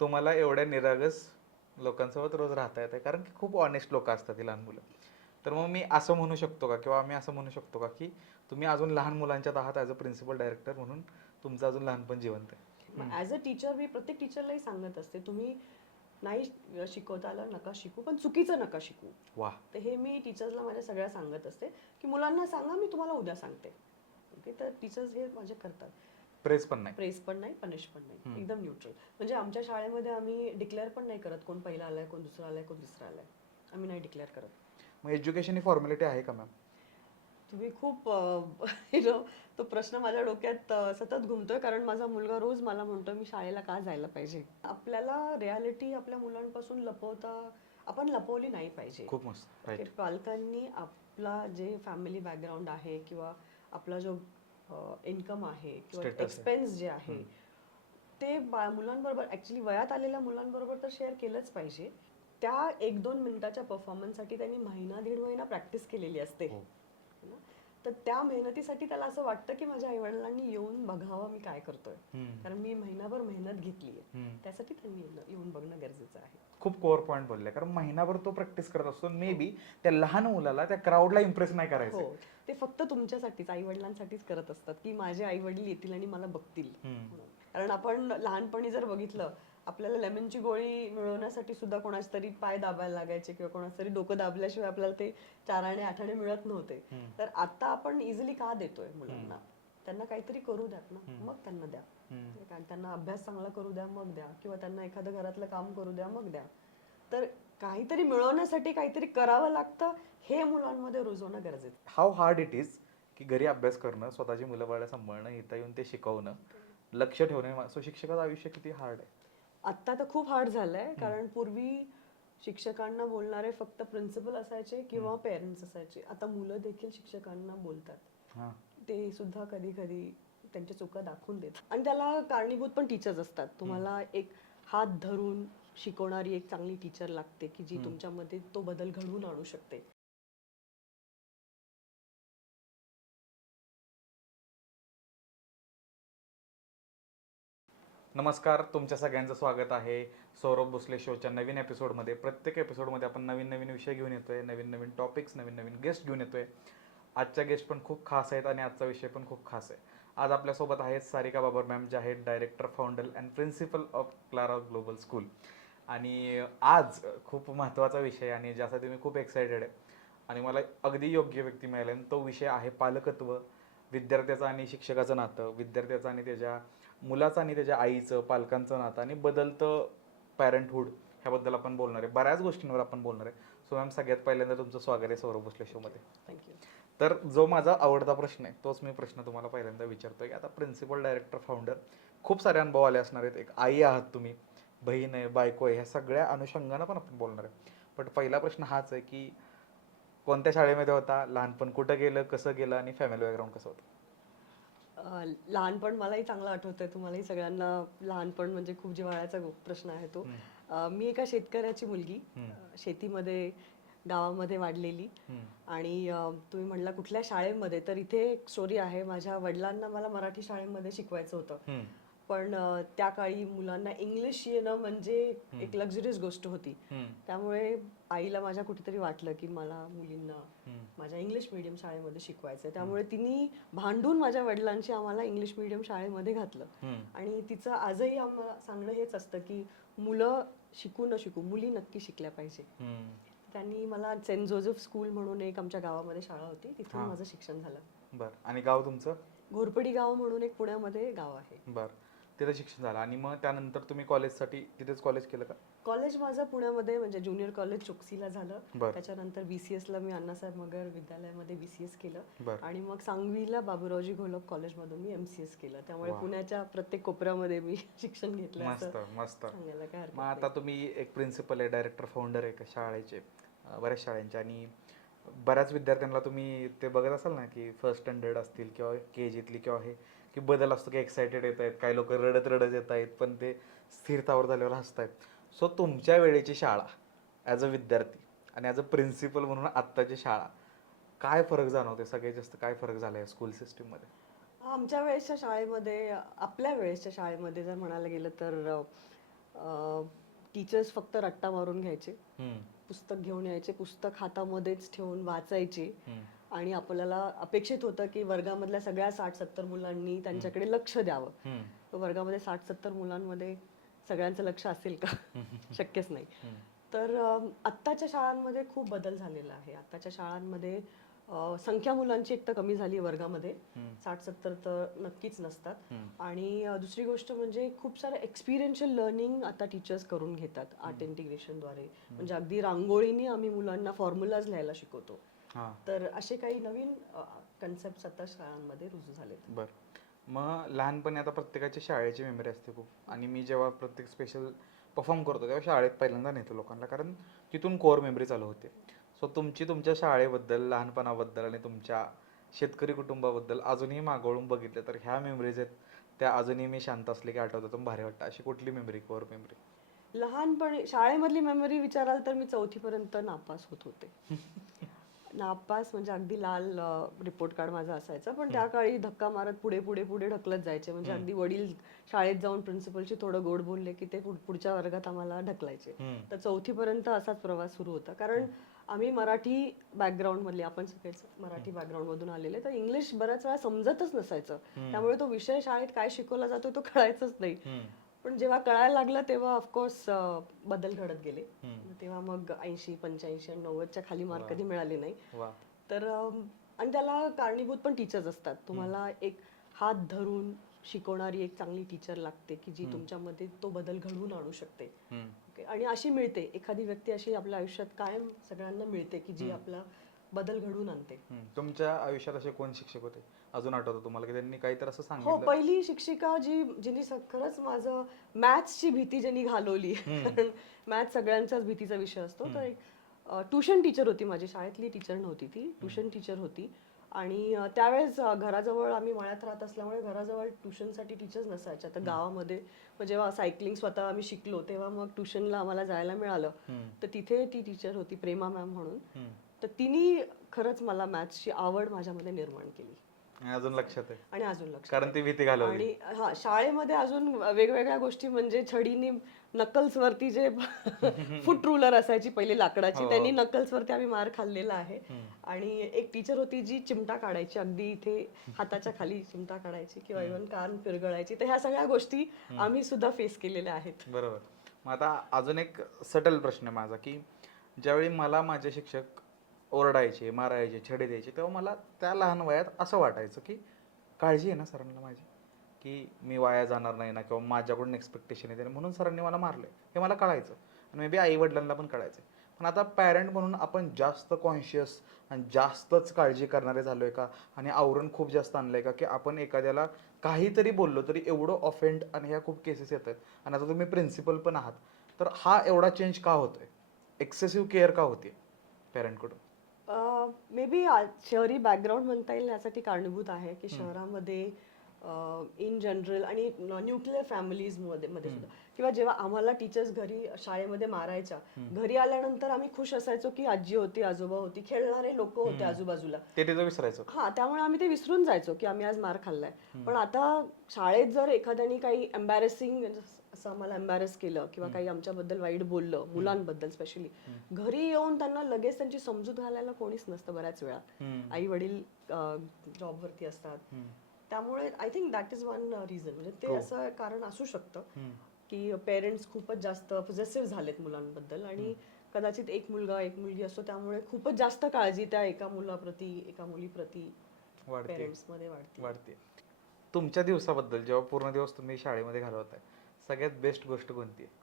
तुम्हाला एवढ्या निरागस लोकांसोबत रोज राहता येते कारण की खूप ऑनेस्ट लोक असतात ही लहान मुलं. तर मग मी असं म्हणू शकतो का किंवा आम्ही असं म्हणू शकतो का की तुम्ही अजून लहान मुलांच्यात आहात ॲज अ प्रिन्सिपल डायरेक्टर म्हणून तुमचं अजून लहानपण जिवंत आहे. ॲज अ टीचर मी प्रत्येक टीचरलाही सांगत असते, तुम्ही नाही शिकवता आलं नका शिकू, पण चुकीचं नका शिकू. वा. तर हे मी टीचर्सला माझ्या सगळ्या सांगत असते की मुलांना सांगा, मी तुम्हाला उद्या सांगते. ओके, तर टीचर्स हे माझे करतात. प्रेस पण नाही. प्रेस पण नाही, पनिश पण नाही, एकदम न्यूट्रल. म्हणजे आमच्या शाळेमध्ये आम्ही डिक्लेअर पण नाही करत कोण पहिला आलाय, कोण दुसरा आलाय, कोण तिसरा आलाय. आम्ही नाही डिक्लेअर करत. मग एज्युकेशन ही फॉर्मॅलिटी आहे का मॅम? तुम्ही खूप यु नो तो प्रश्न माझ्या डोक्यात सतत घुमतोय, कारण माझा मुलगा रोज मला म्हणतो मी शाळेला का जायला पाहिजे. आपल्याला रियालिटी आपल्या मुलांपासून आपण लपवली नाही पाहिजे. खूप मस्त. Okay, right. पालकांनी आपला जे फॅमिली बॅकग्राऊंड आहे किंवा आपला जो इन्कम आहे किंवा स्टेटस आहे. एक्सपेन्स जे आहे ते मुलांबरोबर, ॲक्च्युली वयात आलेल्या मुलांबरोबर तर शेअर केलंच पाहिजे. त्या 1-2 मिनिटाच्या परफॉर्मन्ससाठी त्यांनी महिना दीड महिना प्रॅक्टिस केलेली असते. हो. है ना? तर त्या मेहनतीसाठी त्याला असं वाटतं की माझ्या आईवडिलांनी येऊन बघावं मी काय करतोय, कारण मी महिनाभर मेहनत घेतली आहे. त्यासाठी त्यांनी येऊन बघणं गरजेचं आहे. खूप कोअर पॉईंट बोलले कारण महिनाभर तो प्रॅक्टिस करत असतो. मे बी त्या लहान मुलाला त्या क्राऊडला इम्प्रेस नाही करायचं. हो, ते फक्त तुमच्यासाठीच, आई वडिलांसाठीच करत असतात की माझे आई वडील येतील आणि मला बघतील म्हणून. कारण आपण लहानपणी जर बघितलं, आपल्याला लेमनची गोळी मिळवण्यासाठी सुद्धा कोणाच तरी पाय दाबायला लागायचे किंवा कोणाच तरी डोकं दाबल्याशिवाय आपल्याला ते 4 आणे 8 आणे मिळत नव्हते. तर आता आपण इझिली का देतोय मुलांना? त्यांना काहीतरी करू द्यात ना, मग त्यांना द्या. कारण त्यांना अभ्यास चांगला करू द्या मग द्या, किंवा त्यांना एखादं घरातलं काम करू द्या मग द्या. तर काहीतरी मिळवण्यासाठी काहीतरी करावं लागतं, हे मुलांमध्ये रुजवणं गरजेचं. हाऊ हार्ड इट इज की घरी अभ्यास करणं, स्वतःची मुलं बाळं सांभाळणं, इथं येऊन ते शिकवणं, लक्ष ठेवणे. सो शिक्षकाचं आयुष्य किती हार्ड आहे. आत्ता तर खूप हार्ड झालंय, कारण पूर्वी शिक्षकांना बोलणारे फक्त प्रिन्सिपल असायचे किंवा पेरेंट्स असायचे. आता मुलं देखील शिक्षकांना बोलतात. हां. ते सुद्धा कधी कधी त्यांच्या चुका दाखवून देतात, आणि त्याला कारणीभूत पण टीचर्स असतात. तुम्हाला एक हात धरून शिकवणारी एक चांगली टीचर लागते की जी तुमच्यामध्ये तो बदल घडवून आणू शकते. नमस्कार, तुमच्या सगळ्यांचं स्वागत आहे सौरभ भोसले शोच्या नवीन एपिसोडमध्ये. प्रत्येक एपिसोडमध्ये आपण नवीन नवीन विषय घेऊन येतोय, नवीन नवीन टॉपिक्स, नवीन नवीन गेस्ट घेऊन येतोय. आजच्या गेस्ट पण खूप खास आहेत आणि आजचा विषय पण खूप खास आहे. आज आपल्यासोबत आहेत सारिका बाबर मॅम, जे आहेत director, founder and principal of Clara Global School. आणि आज खूप महत्त्वाचा विषय आणि ज्यासाठी मी खूप एक्सायटेड आहे आणि मला अगदी योग्य व्यक्ती मिळाली, आणि तो विषय आहे पालकत्व, विद्यार्थ्याचं आणि शिक्षकाचं नातं, विद्यार्थ्याचं आणि त्याच्या मुलाचं आणि त्याच्या आईचं, पालकांचं नातं आणि बदलतं पॅरेंटहूड, ह्याबद्दल आपण बोलणार आहे. बऱ्याच गोष्टींवर आपण बोलणार आहे. सो मॅम, सगळ्यात पहिल्यांदा तुमचं स्वागत आहे सौरभ भोसले शोमध्ये. थँक्यू. तर जो माझा आवडता प्रश्न आहे तोच मी प्रश्न तुम्हाला पहिल्यांदा विचारतोय की आता प्रिन्सिपल डायरेक्टर फाउंडर, खूप सारे अनुभव आले असणार आहेत. एक आई आहात तुम्ही, बहीण आहे, बायको आहे, ह्या सगळ्या अनुषंगानं पण आपण बोलणार आहे. पण पहिला प्रश्न हाच आहे की कोणत्या शाळेमध्ये होता, लहानपण कुठं गेलं, कसं गेलं आणि फॅमिली बॅकग्राऊंड कसं होतं? लहानपण मलाही चांगलं आठवतंय, तुम्हालाही सगळ्यांना लहानपण म्हणजे खूप जिव्हाळ्याचा प्रश्न आहे तो. मी एका शेतकऱ्याची मुलगी, शेतीमध्ये गावामध्ये वाढलेली. आणि तुम्ही म्हणला कुठल्या शाळेमध्ये, तर इथे एक स्टोरी आहे. माझ्या वडिलांना मला मराठी शाळेमध्ये शिकवायचं होतं, पण त्या काळी मुलांना इंग्लिश येणं म्हणजे एक लक्झरियस गोष्ट होती. त्यामुळे आईला माझ्या कुठेतरी वाटलं की मला मुलींना माझ्या इंग्लिश मीडियम शाळेमध्ये शिकवायचं. त्यामुळे तिने भांडून माझ्या वडिलांशी आम्हाला इंग्लिश मीडियम शाळेमध्ये घातलं. आणि तिचं आजही आम्हाला सांगणं हेच असतं की मुलं शिकू न शिकू, मुली नक्की शिकल्या पाहिजे. त्यांनी मला सेंट जोसेफ स्कूल म्हणून एक आमच्या गावामध्ये शाळा होती, तिथून माझं शिक्षण झालं. बरं. आणि गाव तुमचं? घोरपडी गाव म्हणून एक पुण्यामध्ये गाव आहे. बरं. तिथं शिक्षण झालं आणि मग त्यानंतर तुम्ही कॉलेजसाठी तिथेच कॉलेज केलं का? कॉलेज माझं पुण्यामध्ये म्हणजे ज्युनियर कॉलेज चोक्सीला झालं. बरं. त्याच्यानंतर BCS ला मी अण्णासाहेब मगर विद्यालयामध्ये BCS केलं. बरं. आणि मग सांगवीला बाबूरावजी घोलप कॉलेजमधून मी MCS केलं. त्यामुळे वा. पुण्याच्या प्रत्येक कोपऱ्यामध्ये मी शिक्षण घेतलं, असं मस्त मस्त. सांगायला काय हरकत मग नाही. आता तुम्ही एक प्रिन्सिपल आहे, डायरेक्टर, फाउंडर आहे एका शाळेचे, बऱ्याच शाळांचे, आणि बऱ्याच विद्यार्थ्यांना तुम्ही ते बघत असाल ना की फर्स्ट स्टँडर्ड असतील किंवा KGतली किंवा हे, की बदल असतो की एक्सायटेड येत आहेत, काही लोक रडत रडत येत आहेत, पण ते स्थिरतावर झाल्यावर हसत आहेत. सो तुमच्या वेळेची शाळा ॲज अ विद्यार्थी आणि ॲज अ प्रिन्सिपल म्हणून आत्ताची शाळा, काय फरक जाणवते? सगळ्यात जास्त काय फरक झाला आहे स्कूल सिस्टीममध्ये? आमच्या वेळेसच्या शाळेमध्ये, आपल्या वेळेसच्या शाळेमध्ये जर म्हणायला गेलं तर टीचर्स फक्त रट्टा मारून घ्यायचे, हम्म. पुस्तक घेऊन यायचे, पुस्तक हातामध्येच ठेवून वाचायचे हम्म. आणि आपल्याला अपेक्षित होतं की वर्गामधल्या सगळ्या 60-70 मुलांनी त्यांच्याकडे लक्ष द्यावं. हम्म. तर वर्गामध्ये 60-70 मुलांमध्ये सगळ्यांचं लक्ष असेल का? शक्यच नाही. तर आत्ताच्या शाळांमध्ये खूप बदल झालेला आहे. आत्ताच्या शाळांमध्ये संख्या मुलांची एक तर कमी झाली वर्गामध्ये, 60-70 तर नक्कीच नसतात. आणि दुसरी गोष्ट म्हणजे खूप सारं एक्सपिरियन्शियल लर्निंग आता टीचर्स करून घेतात आर्ट इंटिग्रेशनद्वारे. म्हणजे अगदी रांगोळीने आम्ही मुलांना फॉर्म्युलाज लिहायला शिकवतो. तर असे काही नवीन कन्सेप्ट आता शाळांमध्ये रुजू झालेत. बरं. मग लहानपणी आता प्रत्येकाची शाळेची मेमरी असते खूप, आणि मी जेव्हा प्रत्येक स्पेशल परफॉर्म करतो तेव्हा शाळेत पहिल्यांदा नेतो लोकांना, कारण तिथून कोर मेमरी चालू होते. सो तुमची तुमच्या शाळेबद्दल, लहानपणाबद्दल आणि तुमच्या शेतकरी कुटुंबाबद्दल अजूनही मागवळून बघितलं तर ह्या मेमरीज आहेत त्या अजूनही मी शांत असले की आठवतो तर भारी वाटतं. अशी कुठली मेमरी, कोर मेमरी? लहानपणी शाळेमधली मेमरी विचाराल तर मी 4थी पर्यंत नापास होत होते. नापास म्हणजे अगदी लाल रिपोर्ट कार्ड माझा असायचा, पण त्या काळी धक्का मारत पुढे पुढे पुढे ढकलत जायचे. म्हणजे अगदी वडील शाळेत जाऊन प्रिन्सिपलशी थोडं गोड बोलले की ते पुढच्या वर्गात आम्हाला ढकलायचे. तर 4थी पर्यंत असाच प्रवास सुरू होता. कारण आम्ही मराठी बॅकग्राऊंड मधले, आपण सगळेच मराठी बॅकग्राऊंड मधून आलेले, तर इंग्लिश बऱ्याच वेळा समजतच नसायचं. त्यामुळे तो विषय शाळेत काय शिकवला जातो तो कळायचंच नाही. पण जेव्हा कळायला लागलं तेव्हा ऑफकोर्स बदल घडत गेले. तेव्हा मग 80-85 आणि 90च्या खाली मार्क कधी मिळाले नाही. तर आणि त्याला कारणीभूत पण टीचर्स असतात. तुम्हाला एक हात धरून शिकवणारी एक चांगली टीचर लागते की जी तुमच्यामध्ये तो बदल घडवून आणू शकते. आणि अशी मिळते एखादी व्यक्ती, अशी आपल्या आयुष्यात कायम सगळ्यांना मिळते की जी आपला बदल घडवून आणते. तुमच्या आयुष्यात असे कोण शिक्षक होते अजून आठवतं तुम्हाला की त्यांनी काहीतरी असं हो, सांगितलं? पहिली शिक्षिका जिने खरंच माझं मॅथ्सची भीती ज्यांनी घालवली, कारण मॅथ्स सगळ्यांचाच भीतीचा विषय असतो. तर एक ट्युशन टीचर होती माझी, शाळेतली टीचर नव्हती ती, ट्युशन टीचर होती. आणि त्यावेळेस घराजवळ, आम्ही मळ्यात राहत असल्यामुळे घराजवळ ट्युशनसाठी टीचर्स नसायच्या. तर गावामध्ये मग जेव्हा सायकलिंग स्वतः आम्ही शिकलो तेव्हा मग ट्युशनला आम्हाला जायला मिळालं. तर तिथे ती टीचर होती प्रेमा मॅम म्हणून. तर तिने खरंच मला मॅथ्सची आवड माझ्यामध्ये निर्माण केली. अजून लक्षात आहे? आणि अजून लक्षात कारण ती भीती घालवली. आणि हा, शाळेमध्ये अजून वेगवेगळ्या गोष्टी म्हणजे छडीने नकल्स वरती जे फुट रुलर असायची पहिली लाकडाची, त्यांनी नकल्स वरती आम्ही मार खाल्लेला आहे. आणि एक टीचर होती जी चिमटा काढायची, अगदी इथे हाताच्या खाली चिमटा काढायची, किंवा इव्हन कान पिरगळायची. तर ह्या सगळ्या गोष्टी आम्ही सुद्धा फेस केलेल्या आहेत. बरोबर. मग आता अजून एक सटल प्रश्न आहे माझा, की ज्यावेळी मला माझे शिक्षक ओरडायचे, मारायचे, छडे द्यायचे, तेव्हा मला त्या लहान वयात असं वाटायचं की काळजी आहे ना सरांना माझी, की मी वाया जाणार नाही ना, किंवा माझ्याकडून एक्सपेक्टेशन येते म्हणून सरांनी मला मारलंय, हे मला कळायचं. आणि मे बी आई वडिलांना पण कळायचं. पण आता पॅरेंट म्हणून आपण जास्त कॉन्शियस आणि जास्तच काळजी करणारे झालोय का, आणि आवरण खूप जास्त आणलंय का, की आपण एखाद्याला काहीतरी बोललो तरी एवढं ऑफेंड, आणि ह्या खूप केसेस येतात. आणि आता तुम्ही प्रिन्सिपल पण आहात, तर हा एवढा चेंज का होतोय? एक्सेसिव्ह केअर का होते पॅरेंटकडून? मे बी शहरी बॅकग्राऊंड म्हणता येईल यासाठी कारणीभूत आहे की शहरामध्ये इन जनरल आणि न्यूक्लिअर फॅमिलीज मध्ये सुद्धा, किंवा जेव्हा आम्हाला टीचर्स घरी शाळेमध्ये मारायच्या, घरी आल्यानंतर आम्ही खुश असायचो की आजी होती, आजोबा होती, खेळणारे लोक होते आजूबाजूला. ते तिथं विसरायचं. हा, त्यामुळे आम्ही ते विसरून जायचो की आम्ही आज मार खाल्लाय. पण आता शाळेत जर एखाद्याने काही एम्बॅरेसिंग असं आम्हाला एम्बॅरेस केलं किंवा काही आमच्याबद्दल वाईट बोललं, मुलांबद्दल स्पेशली, घरी येऊन त्यांना लगेच त्यांची समजूत घालायला कोणीच नसतं बऱ्याच वेळा. आई वडील जॉबवरती असतात. त्यामुळे I think that is one reason. म्हणजे ते असं कारण असू शकतं की पेरेंट्स खूपच जास्त पॉझेसिव्ह झालेत मुलांबद्दल, आणि कदाचित एक मुलगा एक मुलगी असतो त्यामुळे खूपच जास्त काळजी त्या एका मुलाप्रती, एका मुलीप्रती पेरेंट्स मध्ये वाढते. तुमच्या दिवसाबद्दल, जेव्हा पूर्ण दिवस तुम्ही शाळेमध्ये घालवताय, सगळ्यात बेस्ट गोष्ट कोणती आहे?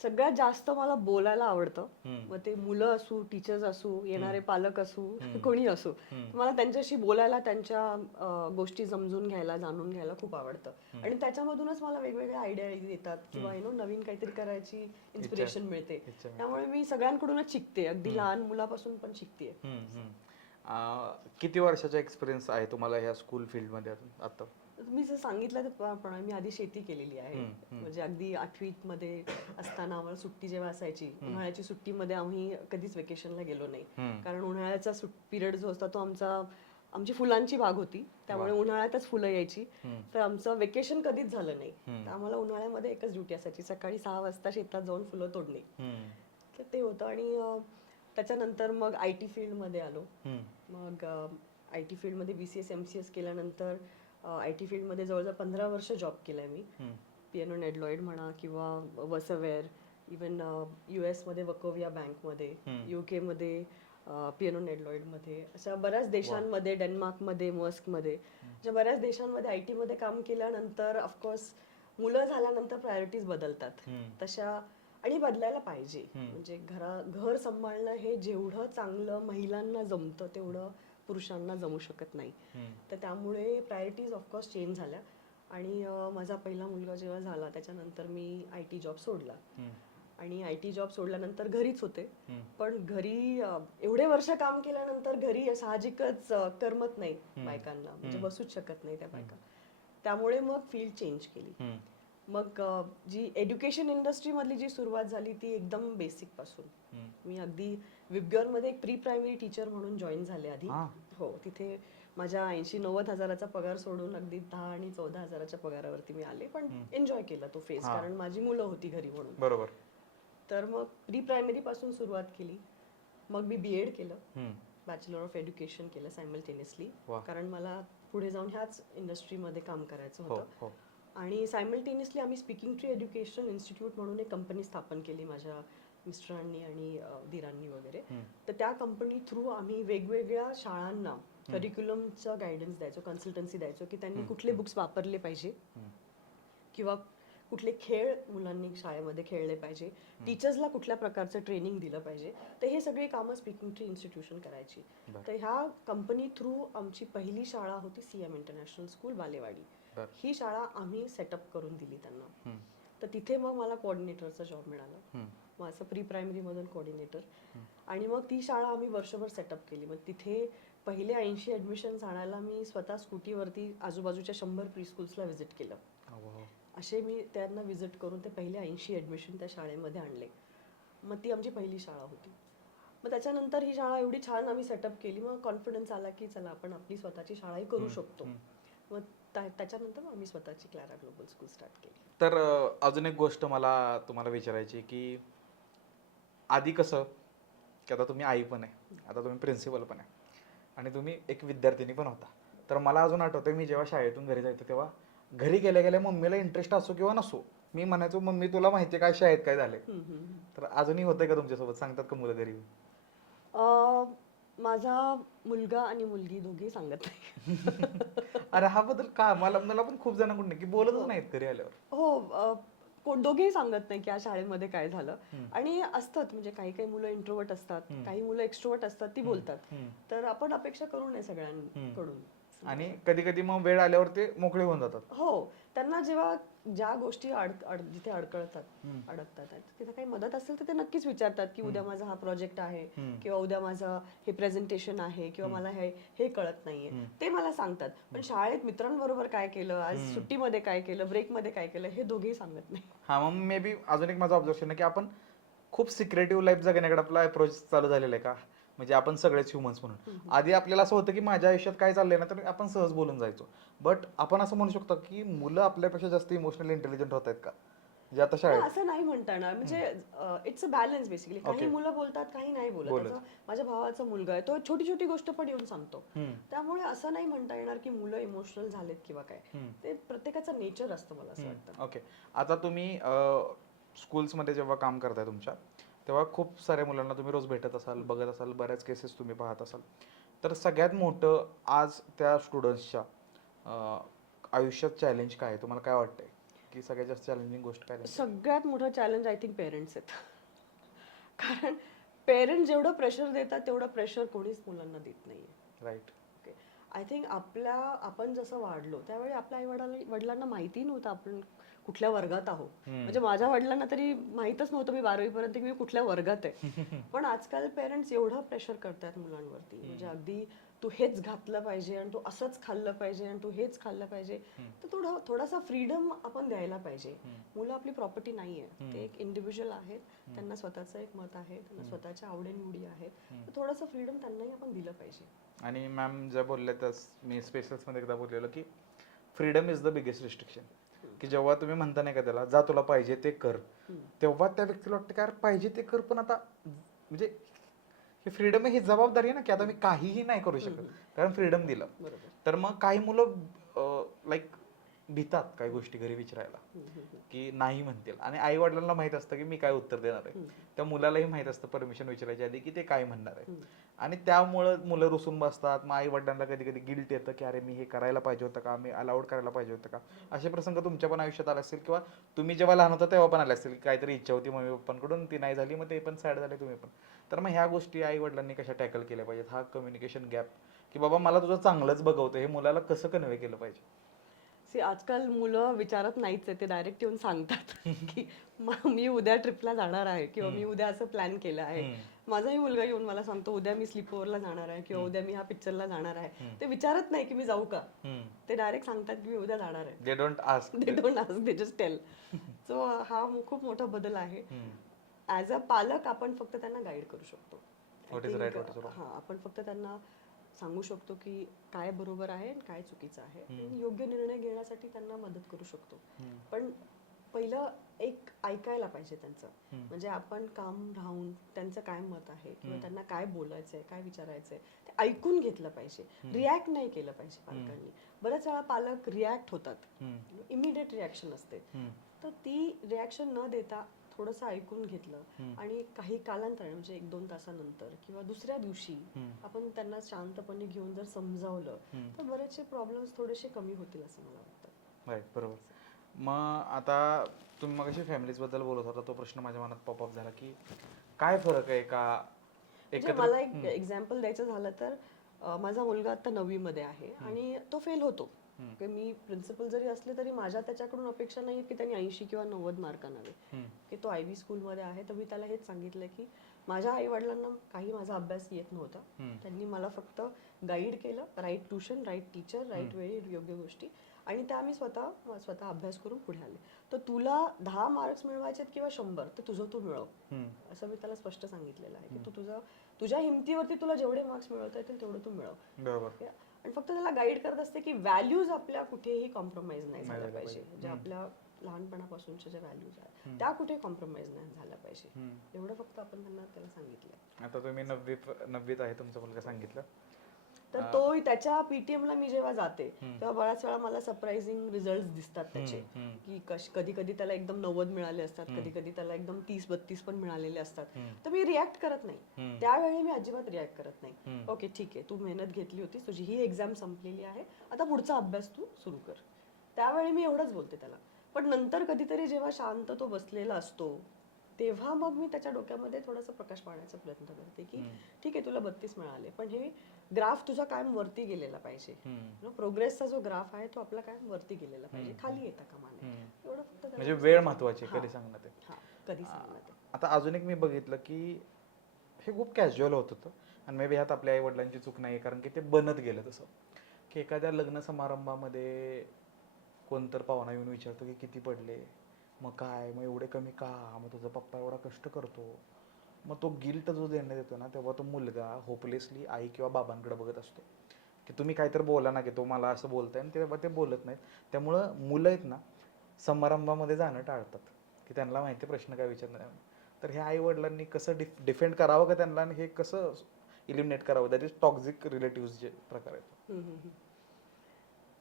सगळ्यात जास्त मला बोलायला आवडतं. मग ते मुलं असू, टीचर्स असू, येणारे पालक असू, कोणी असू, मला त्यांच्याशी बोलायला, त्यांच्या गोष्टी समजून घ्यायला, जाणून घ्यायला खूप आवडतं. आणि त्याच्यामधूनच मला वेगवेगळ्या आयडिया येतात किंवा नवीन काहीतरी करायची इन्स्पिरेशन मिळते. त्यामुळे मी सगळ्यांकडूनच शिकते, अगदी लहान मुलापासून पण शिकते. किती वर्षाचा एक्सपिरियन्स आहे तुम्हाला ह्या स्कूल फील्डमध्ये आता? मी जर सांगितलं त्याप्रमाणे मी आधी शेती केलेली आहे. म्हणजे अगदी 8वीत मध्ये असताना आम्हाला सुट्टी जेव्हा असायची, उन्हाळ्याची सुट्टीमध्ये आम्ही कधीच वेकेशनला गेलो नाही. कारण उन्हाळ्याचा पिरियड जो असता तो आमचा आमची फुलांची बाग होती, त्यामुळे उन्हाळ्यातच फुलं यायची. तर आमचं वेकेशन कधीच झालं नाही. तर आम्हाला उन्हाळ्यामध्ये एकच ड्युटी असायची, सकाळी 6 वाजता शेतात जाऊन फुलं तोडणे. तर ते होतं. आणि त्याच्यानंतर मग IT फील्डमध्ये आलो. मग IT फील्डमध्ये BCS MCS केल्यानंतर IT फील्डमध्ये जवळजवळ 15 वर्ष जॉब केलाय मी. P&O नेडलॉइड म्हणा किंवा वसवेअर, इवन US मध्ये वकोविया बँकमध्ये, UK मध्ये P&O नेडलॉइडमध्ये, अशा बऱ्याच देशांमध्ये, डेन्मार्कमध्ये, मस्कमध्ये, अशा बऱ्याच देशांमध्ये IT मध्ये काम केल्यानंतर ऑफकोर्स मुलं झाल्यानंतर प्रायोरिटीज बदलतात तशा, आणि बदलायला पाहिजे. म्हणजे घर सांभाळणं हे जेवढं चांगलं महिलांना जमतं तेवढं पुरुषांना जमू शकत नाही. तर त्यामुळे प्रायोरिटीज ऑफकोर्स चेंज झाल्या. आणि माझा पहिला मुलगा जेव्हा झाला त्याच्यानंतर मी IT जॉब सोडला. आणि IT जॉब सोडल्यानंतर घरीच होते. पण घरी एवढे वर्ष काम केल्यानंतर घरी साहजिकच करमत नाही बायकांना, म्हणजे बसूच शकत नाही त्या बायका. त्यामुळे मग फील्ड चेंज केली. मग जी एज्युकेशन इंडस्ट्री मधली जी सुरुवात झाली ती एकदम बेसिक पासून. मी अगदी विबग्योरमध्ये एक प्री प्रायमरी टीचर म्हणून जॉईन झाले आधी. हो, तिथे माझ्या 80-90 हजाराचा पगार सोडून अगदी 10 आणि 14 हजाराच्या पगारावरती मी आले. पण एन्जॉय केला तो फेज, कारण माझी मुलं होती घरी म्हणून. बरोबर. तर मग प्री प्रायमरी पासून सुरुवात केली. मग मी BEd केलं, बॅचलर ऑफ एज्युकेशन केलं सायमल्टेनियसली, कारण मला पुढे जाऊन ह्याच इंडस्ट्रीमध्ये काम करायचं होतं. आणि सायमल्टेनियसली आम्ही स्पीकिंग ट्री एज्युकेशन इन्स्टिट्यूट म्हणून एक कंपनी स्थापन केली माझ्या मिस्टरांनी आणि दिरांनी वगैरे. तर त्या कंपनी थ्रू आम्ही वेगवेगळ्या शाळांना करिक्युलमचं गायडन्स द्यायचो, कन्सल्टन्सी द्यायचो की त्यांनी कुठले बुक्स वापरले पाहिजे किंवा कुठले खेळ मुलांनी शाळेमध्ये खेळले पाहिजे, टीचर्सला कुठल्या प्रकारचं ट्रेनिंग दिलं पाहिजे. तर हे सगळी कामं स्पीकिंग ट्री इन्स्टिट्यूशन करायची. तर ह्या कंपनी थ्रू आमची पहिली शाळा होती CM इंटरनॅशनल स्कूल बालेवाडी. ही शाळा आम्ही सेटअप करून दिली त्यांना. तर तिथे मग मला कोऑर्डिनेटरचा जॉब मिळाला, मग असं प्री प्रायमरी मधून कोऑर्डिनेटर. आणि मग ती शाळा आम्ही वर्षभर सेटअप केली. मग तिथे पहिले 80 ऍडमिशन्स आणायला मी स्वतः स्कूटीवरती आजूबाजूच्या 100 प्री स्कूल्सला व्हिजिट केलं. असे मी त्यांना व्हिजिट करून ते पहिले 80 ऍडमिशन त्या शाळेमध्ये आणले. मग ती आमची पहिली शाळा होती. मग त्याच्यानंतर ही शाळा एवढी छान आम्ही सेटअप केली, मग कॉन्फिडन्स आला की चला आपण आपली स्वतःची शाळाही करू शकतो. मग त्याच्यानंतर आम्ही स्वतःची क्लारा ग्लोबल स्कूल स्टार्ट केली. तर अजून एक गोष्ट मला तुम्हाला विचारायची की आधी कसं की आता तुम्ही आई पण आहे, आता तुम्ही प्रिन्सिपल पण आहे आणि तुम्ही एक विद्यार्थिनी पण होता. तर मला अजून आठवतंय मी जेव्हा शाळेतून घरी जायचो तेव्हा घरी गेल्या गेल्या मम्मीला इंटरेस्ट असो किंवा नसो, मी म्हणायचो मम्मी तुला माहिती आहे काय शाळेत काय झालंय. तर अजूनही होतंय का तुमच्यासोबत, सांगतात का मुलं घरी? माझा मुलगा आणि मुलगी दोघी सांगत नाही. अरे हा बदल का, मला पण खूप जणांकडून की बोलतच नाहीत घरी आल्यावर. हो, दोघेही सांगत नाही की या शाळेमध्ये काय झालं. आणि असतात म्हणजे काही काही मुलं इंट्रोवर्ट असतात, काही मुलं एक्स्ट्रोवर्ट असतात, ती बोलतात. तर आपण अपेक्षा करू नये सगळ्यांकडून. आणि कधी कधी मग वेळ आल्यावर ते मोकळे होऊन जातात. हो, त्यांना जेव्हा ज्या गोष्टी जिथे अडकतात तिथे काही मदत असेल तर ते नक्कीच विचारतात की उद्या माझा हा प्रोजेक्ट आहे किंवा उद्या माझं हे प्रेझेंटेशन आहे किंवा मला हे कळत नाहीये, ते मला सांगतात. पण शाळेत मित्रांबरोबर काय केलं, आज सुट्टीमध्ये काय केलं, ब्रेकमध्ये काय केलं, हे दोघेही सांगत नाही. हा, मग मे बी अजून एक माझं ऑब्झर्वेशन आहे की आपण खूप सिक्रेटिव्ह लाईफ जगण्याकडे आपला अप्रोच चालू झालेला आहे का, म्हणजे आपण सगळेच ह्युमन्स म्हणून. आधी आपल्याला असं होतं की माझ्या आयुष्यात काय चाललंय ना तर आपण सहज बोलून जायचो. बट आपण असं म्हणू शकतो की मुलं आपल्यापेक्षा जास्त इमोशनली इंटेलिजंट होत आहेत का, म्हणजे आता शाळेत? असं नाही म्हणता येणार, म्हणजे इट्स अ बॅलन्स बेसिकली. काही मुलं बोलतात, काही नाही बोलत. माझ्या भावाचा मुलगा आहे, तो छोटी छोटी गोष्ट पण येऊन सांगतो. त्यामुळे असं नाही म्हणता येणार की मुलं इमोशनल झालेत किंवा काय. ते प्रत्येकाचं नेचर असतं, मला असं वाटतं. ओके, आता तुम्ही स्कूल्समध्ये जेव्हा काम करताय तुमच्या, तेव्हा खूप साऱ्या मुलांना तुम्ही रोज भेटत असाल, बघत असाल, बऱ्याच केसेस तुम्ही पाहत असाल. तर सगळ्यात मोठं आज त्या स्टुडंट्सच्या आयुष्यात चॅलेंज काय आहे, तुम्हाला काय वाटतंय की सगळ्यात जास्त चॅलेंजिंग गोष्ट काय? सगळ्यात मोठं चॅलेंज आय थिंक पेरेंट्स आहेत. कारण पेरेंट्स जेवढं प्रेशर देतात तेवढं प्रेशर कोणीच मुलांना देत नाहीये. राईट. ओके, आय थिंक आपण जसं वाढलो त्यावेळी आपल्या आई वडिलांना माहिती नव्हतं आपण कुठल्या वर्गात आहोत. म्हणजे माझ्या वडिलांना तरी माहीतच नव्हतं मी 12वी पर्यंत की मी कुठल्या वर्गात आहे. पण आजकाल पेरेंट्स एवढं प्रेशर करतात मुलांवरती, म्हणजे अगदी तू हेच घातलं पाहिजे आणि तू असंच खाल्लं पाहिजे आणि तू हेच खाल्लं पाहिजे. तर थोडासा फ्रीडम आपण द्यायला पाहिजे. मुलं आपली प्रॉपर्टी नाहीये, ते एक इंडिव्हिज्युअल आहेत, त्यांना स्वतःचं एक मत आहे, त्यांना स्वतःच्या आवडीनिवडी आहेत. तर थोडंसं फ्रीडम त्यांनाही आपण दिलं पाहिजे. आणि मॅम ज्या बोलल्या त्याच मी स्पेशल्समध्ये एकदा बोललेलो की freedom is the biggest restriction. की जेव्हा तुम्ही म्हणता नाही का त्याला जा तुला पाहिजे ते कर, तेव्हा त्या व्यक्तीला वाटतं की यार पाहिजे ते कर, पण आता म्हणजे ही फ्रीडम ही जबाबदारी आहे ना, की आता मी काहीही नाही करू शकत कारण फ्रीडम दिलं. तर मग काही मुलं लाईक भीतात काही गोष्टी घरी विचारायला की नाही म्हणतील, आणि आई वडिलांना माहित असतं की मी काय उत्तर देणार आहे. त्या मुलालाही माहित असतं परमिशन विचारायच्या आधी की ते काय म्हणणार आहे, आणि त्यामुळं मुलं रुसून बसतात. मग आई वडिलांना कधी कधी गिल्ट येतं की अरे मी हे करायला पाहिजे होतं का, मी अलाउड करायला पाहिजे होतं का. असे प्रसंग तुमच्या पण आयुष्यात आले असतील, किंवा तुम्ही जेव्हा लहान होता तेव्हा पण आले असतील, काहीतरी इच्छा होती मम्मी पप्पांकडून ती नाही झाली, मग ते पण सॅड झाले तुम्ही पण. तर मग ह्या गोष्टी आई वडिलांनी कशा टॅकल केल्या पाहिजेत, हा कम्युनिकेशन गॅप, की बाबा मला तुझं चांगलंच बघवतं, हे मुलाला कसं कन्वे केलं पाहिजे. आजकाल मुलं विचारत नाहीच आहे, ते डायरेक्ट येऊन सांगतात की मी उद्या ट्रिपला जाणार आहे किंवा मी उद्या असं प्लॅन केलं आहे. माझाही मुलगा येऊन मला सांगतो उद्या मी स्लीप ओव्हरला जाणार आहे किंवा उद्या मी ह्या पिक्चरला जाणार आहे. ते विचारत नाही की मी जाऊ का, ते डायरेक्ट सांगतात की मी उद्या जाणार आहे. They don't ask, they just tell. So हा खूप मोठा बदल आहे. ऍज अ पालक आपण फक्त त्यांना गाईड करू शकतो. हा, आपण फक्त त्यांना सांगू शकतो की काय बरोबर आहे आणि काय चुकीचं आहे, आणि योग्य निर्णय घेण्यासाठी त्यांना मदत करू शकतो. पण पहिलं एक ऐकायला पाहिजे त्यांचं, म्हणजे आपण काम राहून त्यांचं काय मत आहे किंवा त्यांना काय बोलायचंय, काय विचारायचंय, ते ऐकून घेतलं पाहिजे. रिॲक्ट नाही केलं पाहिजे पालकांनी. बऱ्याच वेळा पालक रिॲक्ट होतात, इमिडिएट रिॲक्शन असते. तर ती रिॲक्शन न देता थोडंसं ऐकून घेतलं आणि काही कालांतराने म्हणजे 1-2 तासानंतर किंवा दुसऱ्या दिवशी आपण त्यांना शांतपणे घेऊन जर समजावलं तर बरेचसे प्रॉब्लेम्स थोडेसे कमी होतील असं मला वाटतं. राईट, बरोबर. मग आता तुम्ही मग अशी फॅमिलीज बद्दल बोलत होता, तो प्रश्न माझ्या मनात पॉपअप झाला की काय फरक आहे का म्हणजे मला एक एक्झाम्पल द्यायचं झालं तर माझा मुलगा आता 9वी मध्ये आहे आणि तो फेल होतो. मी प्रिन्सिपल जरी असले तरी माझ्या त्याच्याकडून अपेक्षा नाही की त्यांनी 80 किंवा 90 मार्क आणावे, की तो आयव्ही स्कूलमध्ये आहे. तर मी त्याला हेच सांगितलं की माझ्या आई वडिलांना काही माझा अभ्यास येत नव्हता, त्यांनी मला फक्त गाईड केलं, right tuition, right teacher, right वेळी योग्य गोष्टी, आणि त्या आम्ही स्वतः अभ्यास करून पुढे आले. तर तुला 10 मार्क्स मिळवायचे किंवा 100 तर तुझं तू मिळव, असं मी त्याला स्पष्ट सांगितलेलं आहे की तू तुझ्या हिमतीवरती तुला जेवढे मार्क्स मिळवता येतील तेवढं तू मिळव. बरोबर. आणि फक्त त्याला गाईड करत असते की व्हॅल्यूज आपल्या कुठेही कॉम्प्रोमाइज नाही झाल्या पाहिजे. म्हणजे आपल्या लहानपणापासूनच्या ज्या व्हॅल्यूज आहेत त्या कुठे कॉम्प्रोमाइज नाही झाल्या पाहिजे, एवढं फक्त आपण त्याला सांगितलं. आता तुम्ही 9वीत आहे तुमचा मुलगा सांगितलं, तर तो त्याच्या पीटीएमला मी जेव्हा जाते तेव्हा बऱ्याच वेळा मला सरप्राइझिंग रिझल्ट दिसतात त्याचे, की कधी कधी त्याला एकदम 90 मिळाले असतात, कधी कधी त्याला एकदम 30-32 पण मिळालेले असतात. तर मी रिॲक्ट करत नाही, त्यावेळी मी अजिबात रिॲक्ट करत नाही. ओके ठीक आहे, तू मेहनत घेतली होतीस, तुझी ही एक्झाम संपलेली आहे, आता पुढचा अभ्यास तू सुरू कर. त्यावेळी मी एवढंच बोलते त्याला. पण नंतर कधीतरी जेव्हा शांत तो बसलेला असतो तेव्हा मग मी त्याच्या डोक्यामध्ये थोडासा प्रकाश पाडण्याचा प्रयत्न करते की ठीक आहे तुला 32 मिळाले, पण हे ग्राफ तुझा कायम वरती गेलेला पाहिजे. प्रोग्रेसचा जो ग्राफ आहे तो आपला कायम वरती गेलेला पाहिजे, खाली येता कामा नये. एवढं फक्त म्हणजे वेळ महत्वाची, कधी सांगणं ते. कधी सांगणं ते. आता अजून एक मी बघितलं की हे खूप कॅज्युअल होत होतं, आणि मे बी ह्यात आपल्या आई वडिलांची चूक नाही, कारण की ते बनत गेलं तसं, की एखाद्या लग्न समारंभामध्ये कोणतर पाहुणा येऊन विचारतो की किती पडले, मग काय, मग एवढे कमी का, मग तुझा पप्पा एवढा कष्ट करतो. मग तो गिल्ट जो देण्यात येतो ना, तेव्हा तो मुलगा होपलेसली आई किंवा बाबांकडे बघत असतो की तुम्ही काहीतरी बोला ना, की तो मला असं बोलताय, आणि तेव्हा ते बोलत नाहीत. त्यामुळं मुलं आहेत ना समारंभामध्ये जाणं टाळतात, की त्यांना माहिती प्रश्न काय विचारणार आहे. तर हे आई वडिलांनी कसं डिफेंड करावं का त्यांना, आणि हे कसं इलिमिनेट करावं, दॅट इज टॉक्झिक रिलेटिव्ह जे प्रकार आहेत.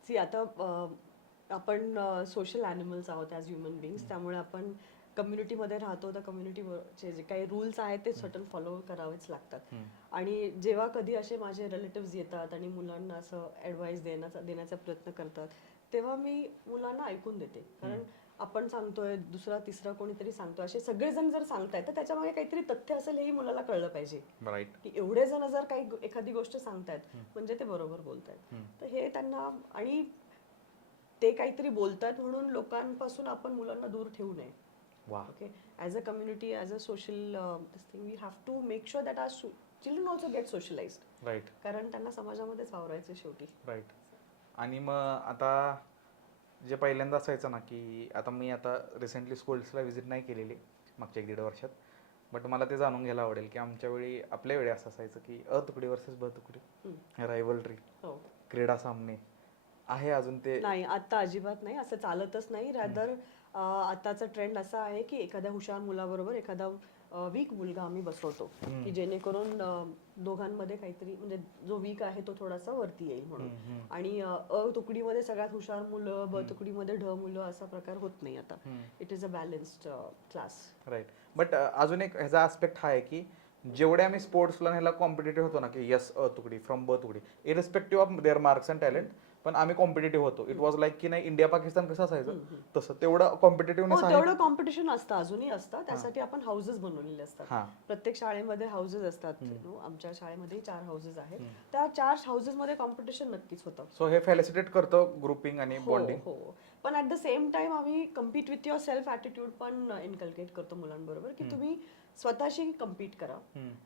आता आपण सोशल ॲनिमल्स आहोत ॲज ह्युमन बिंग्स, त्यामुळे आपण कम्युनिटीमध्ये राहतो, तर कम्युनिटीचे जे काही रूल्स आहेत ते सर्टन फॉलो करावेच लागतात. आणि जेव्हा कधी असे माझे रिलेटिव्स येतात आणि मुलांना असं ॲडवाईस देण्याचा प्रयत्न करतात, तेव्हा मी मुलांना ऐकून देते. कारण आपण सांगतोय, दुसरा तिसरा कोणीतरी सांगतोय, असे सगळेजण जर सांगतायत तर त्याच्यामागे काहीतरी तथ्य असेल हेही मुलाला कळलं पाहिजे. की एवढे जण जर काही एखादी गोष्ट सांगतायत म्हणजे ते बरोबर बोलतायत. तर हे त्यांना, आणि ते काहीतरी बोलतात म्हणून लोकांपासून आपण मुलांना दूर ठेवू नये. वा. Okay, as a community, as a social this thing, we have to make sure that our children also get socialized. Right. कारण त्यांना समाजामध्येच वावरायचं शेवटी. राईट. आणि मग आता जे पहिल्यांदा असायचं ना की आता मी आता रिसेंटली स्कूल्सला व्हिजिट नाही केलेली मागच्या 1-1.5 वर्षात, बट मला ते जाणून घ्यायला आवडेल की आमच्या वेळी आपल्या वेळी असं असायचं की अ तुकडी वर्सेस ब तुकडी, रायव्हलरी, हो. क्रीडा सामने आहे अजून ते? नाही, आता अजिबात नाही, असं चालतच नाही. रादर आताचा ट्रेंड असा आहे की एखाद्या हुशार मुलाबरोबर एखादा वीक मुलगा आम्ही बसवतो की जेणेकरून दोघांमध्ये काहीतरी म्हणजे जो वीक आहे तो थोडासा वरती येईल म्हणून. आणि अ तुकडीमध्ये सगळ्यात हुशार मुलं, ब तुकडीमध्ये ढ मुलं असा प्रकार होत नाही आता. It is a balanced class. Right. But अजून एक ह्याचा आस्पेक्ट हा आहे की जेवढे आम्ही स्पोर्ट्सला ह्याला कॉम्पिटेटिव्ह होतो ना की यस अ तुकडी फ्रॉम ब तुकडी, irrespective of their marks and talent, पण आम्ही कॉम्पिटेटिव्ह होतो. इट वॉज लाईक की नाही इंडिया पाकिस्तान कसं असायचं तसं तेवढं कॉम्पिटेटिव्हनेस आहे. तेवढं कॉम्पिटिशन असतं, अजूनही असतं. त्यासाठी आपण हाऊसेस बनवलेले असतात. हां. प्रत्येक शाळेमध्ये हाऊसेस असतात. आमच्या शाळेमध्ये 4 हाऊसेस आहेत. त्या 4 हाऊसेस मध्ये कॉम्पिटिशन नक्कीच होतं. सो हे फॅसिलिटेट करतं ग्रुपिंग आणि बॉन्डिंग. हो. पण ऍट द सेम टाइम आम्ही compete with your self attitude पण इनकल्केट करतो मुलांबरोबर की तुम्ही स्वतःशी कम्पीट करा.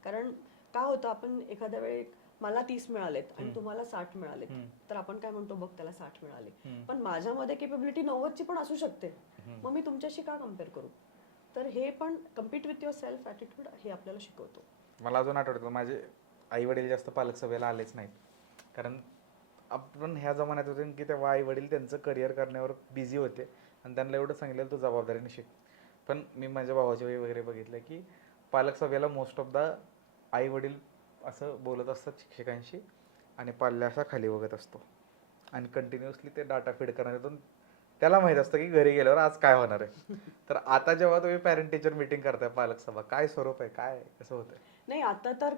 कारण का होतं, आपण एखाद्या वेळी मला 30 मिळालेत आणि तुम्हाला 60 मिळालेत, तर आपण काय म्हणतो, बघ त्याला 60 मिळाले, पण माझ्यामध्ये केपेबिलिटी 90 ची पण असू शकते, मग मी तुमच्याशी का कम्पेअर करू? तर हे पण compete with your self attitude हे आपल्याला शिकवतो. मला अजून आठवतं माझे आई वडील जास्त पालक सभेला आलेच नाहीत, कारण आपण ह्या जमान्यात होते की तेव्हा आई वडील त्यांचं करिअर करण्यावर बिझी होते आणि त्यांना एवढं सांगितलेलं तू जबाबदारीने शिक. पण मी माझ्या भावाच्या वेळी वगैरे बघितलं की पालक सभेला मोस्ट ऑफ द आई वडील असं बोलत असतात शिक्षकांशी आणि पाल्ल्या असा खाली बघत असतो आणि कंटिन्युअसली ते डाटा फीड करण्यातून त्याला माहीत असतं की घरी गेल्यावर आज काय होणार आहे. तर आता जेव्हा तुम्ही पॅरेंट टीचर मीटिंग करताय पालक सभा, काय स्वरूप आहे, काय कसं होतंय? नाही, आता तर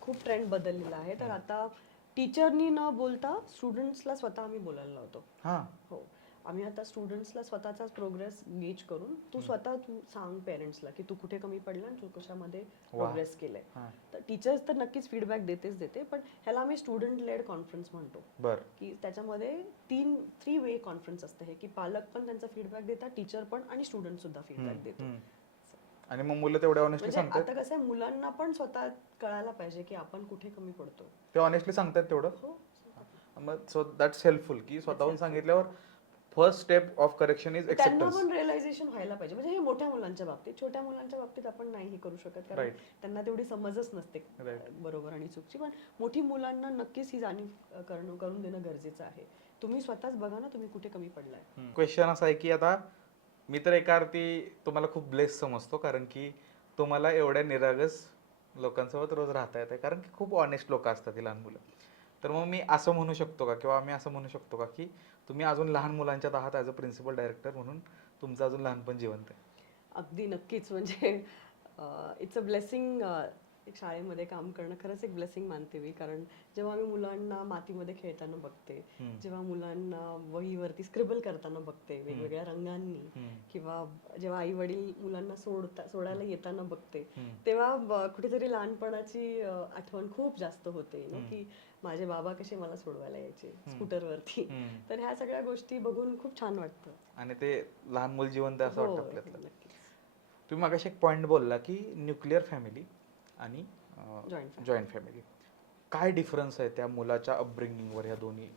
खूप ट्रेंड बदललेला आहे. तर आता टीचरनी न बोलता स्टुडंट्सला स्वतः आम्ही बोलायला लावतो. हो, आम्ही आता स्टुडंट्सला स्वतःचाच प्रोग्रेस गेज करून तू सांग पेरेंट्सला की तू कुठे कमी पडला आणि तू कशामध्ये प्रोग्रेस केलंय. तर टीचर्स तर नक्कीच फीडबॅक देते, पण ह्याला आम्ही स्टुडंट लेड कॉन्फरन्स म्हणतो. की त्याच्यामध्ये 3 वे कॉन्फरन्स असते हे, की पालक पण त्यांचा फीडबॅक देतात, टीचर पण आणि स्टुडंट सुद्धा फीडबॅक देतो. आणि मग मुलं तेवढ्या ऑनेस्टली म्हणजे सांगतात. आता कसं आहे, मुलांना पण स्वतः कळायला पाहिजे की आपण कुठे कमी पडतो. ते ऑनेस्टली सांगतात तेवढं. हो. मग सो दॅट्स हेल्पफुल की स्वतःहून सांगितल्यावर first step of correction is त्यांना एक्सेप्टन्स. पण रिअलायझेशन व्हायला पाहिजे. म्हणजे हे मोठ्या मुलांच्या बाबतीत, छोट्या मुलांच्या बाबतीत आपण नाही करू शकत, कारण त्यांना तेवढी समजच नसते बरोबर आणि चुकीची. पण मोठी मुलांना नक्कीच ही जाणीव करून देणं गरजेचं आहे. तुम्ही स्वतःच बघा ना, तुम्ही कुठे कमी पडलाय. क्वेश्चन असा आहे की आता मी तर एका अर्थी तुम्हाला खूप ब्लेस समजतो, कारण की तुम्हाला एवढ्या निरागस लोकांसोबत रोज राहता येते, कारण की खूप ऑनेस्ट लोक असतात ही लहान मुलं. तर मग मी असं म्हणू शकतो का, किंवा आम्ही असं म्हणू शकतो का की तुम्ही अजून लहान मुलांच्यात आहात ॲज अ प्रिन्सिपल डायरेक्टर म्हणून, तुमचं अजून लहानपण जिवंत आहे? अगदी नक्कीच. म्हणजे इट्स अ ब्लेसिंग. एक शाळेमध्ये काम करणं खरंच एक ब्लेसिंग मानते मी. कारण जेव्हा मी मुलांना मातीमध्ये खेळताना बघते, जेव्हा मुलांना वहीवरती स्क्रिबल करताना बघते वेगवेगळ्या रंगांनी, किंवा जेव्हा आई वडील मुलांना सोडायला येताना बघते, तेव्हा कुठेतरी लहानपणाची आठवण खूप जास्त होते की माझे बाबा कसे मला सोडवायला यायचे स्कूटरवरती. तर ह्या सगळ्या गोष्टी बघून खूप छान वाटतं आणि ते लहान मुल जिवंत असं वाटतं आपल्याला. तुम्ही मागाशी एक पॉईंट बोलला की न्यूक्लिअर फॅमिली आणि जॉईंट फॅमिली, काय डिफरन्स आहे त्या मुलाच्या अपब्रिंगिंगवर ह्या दोन्ही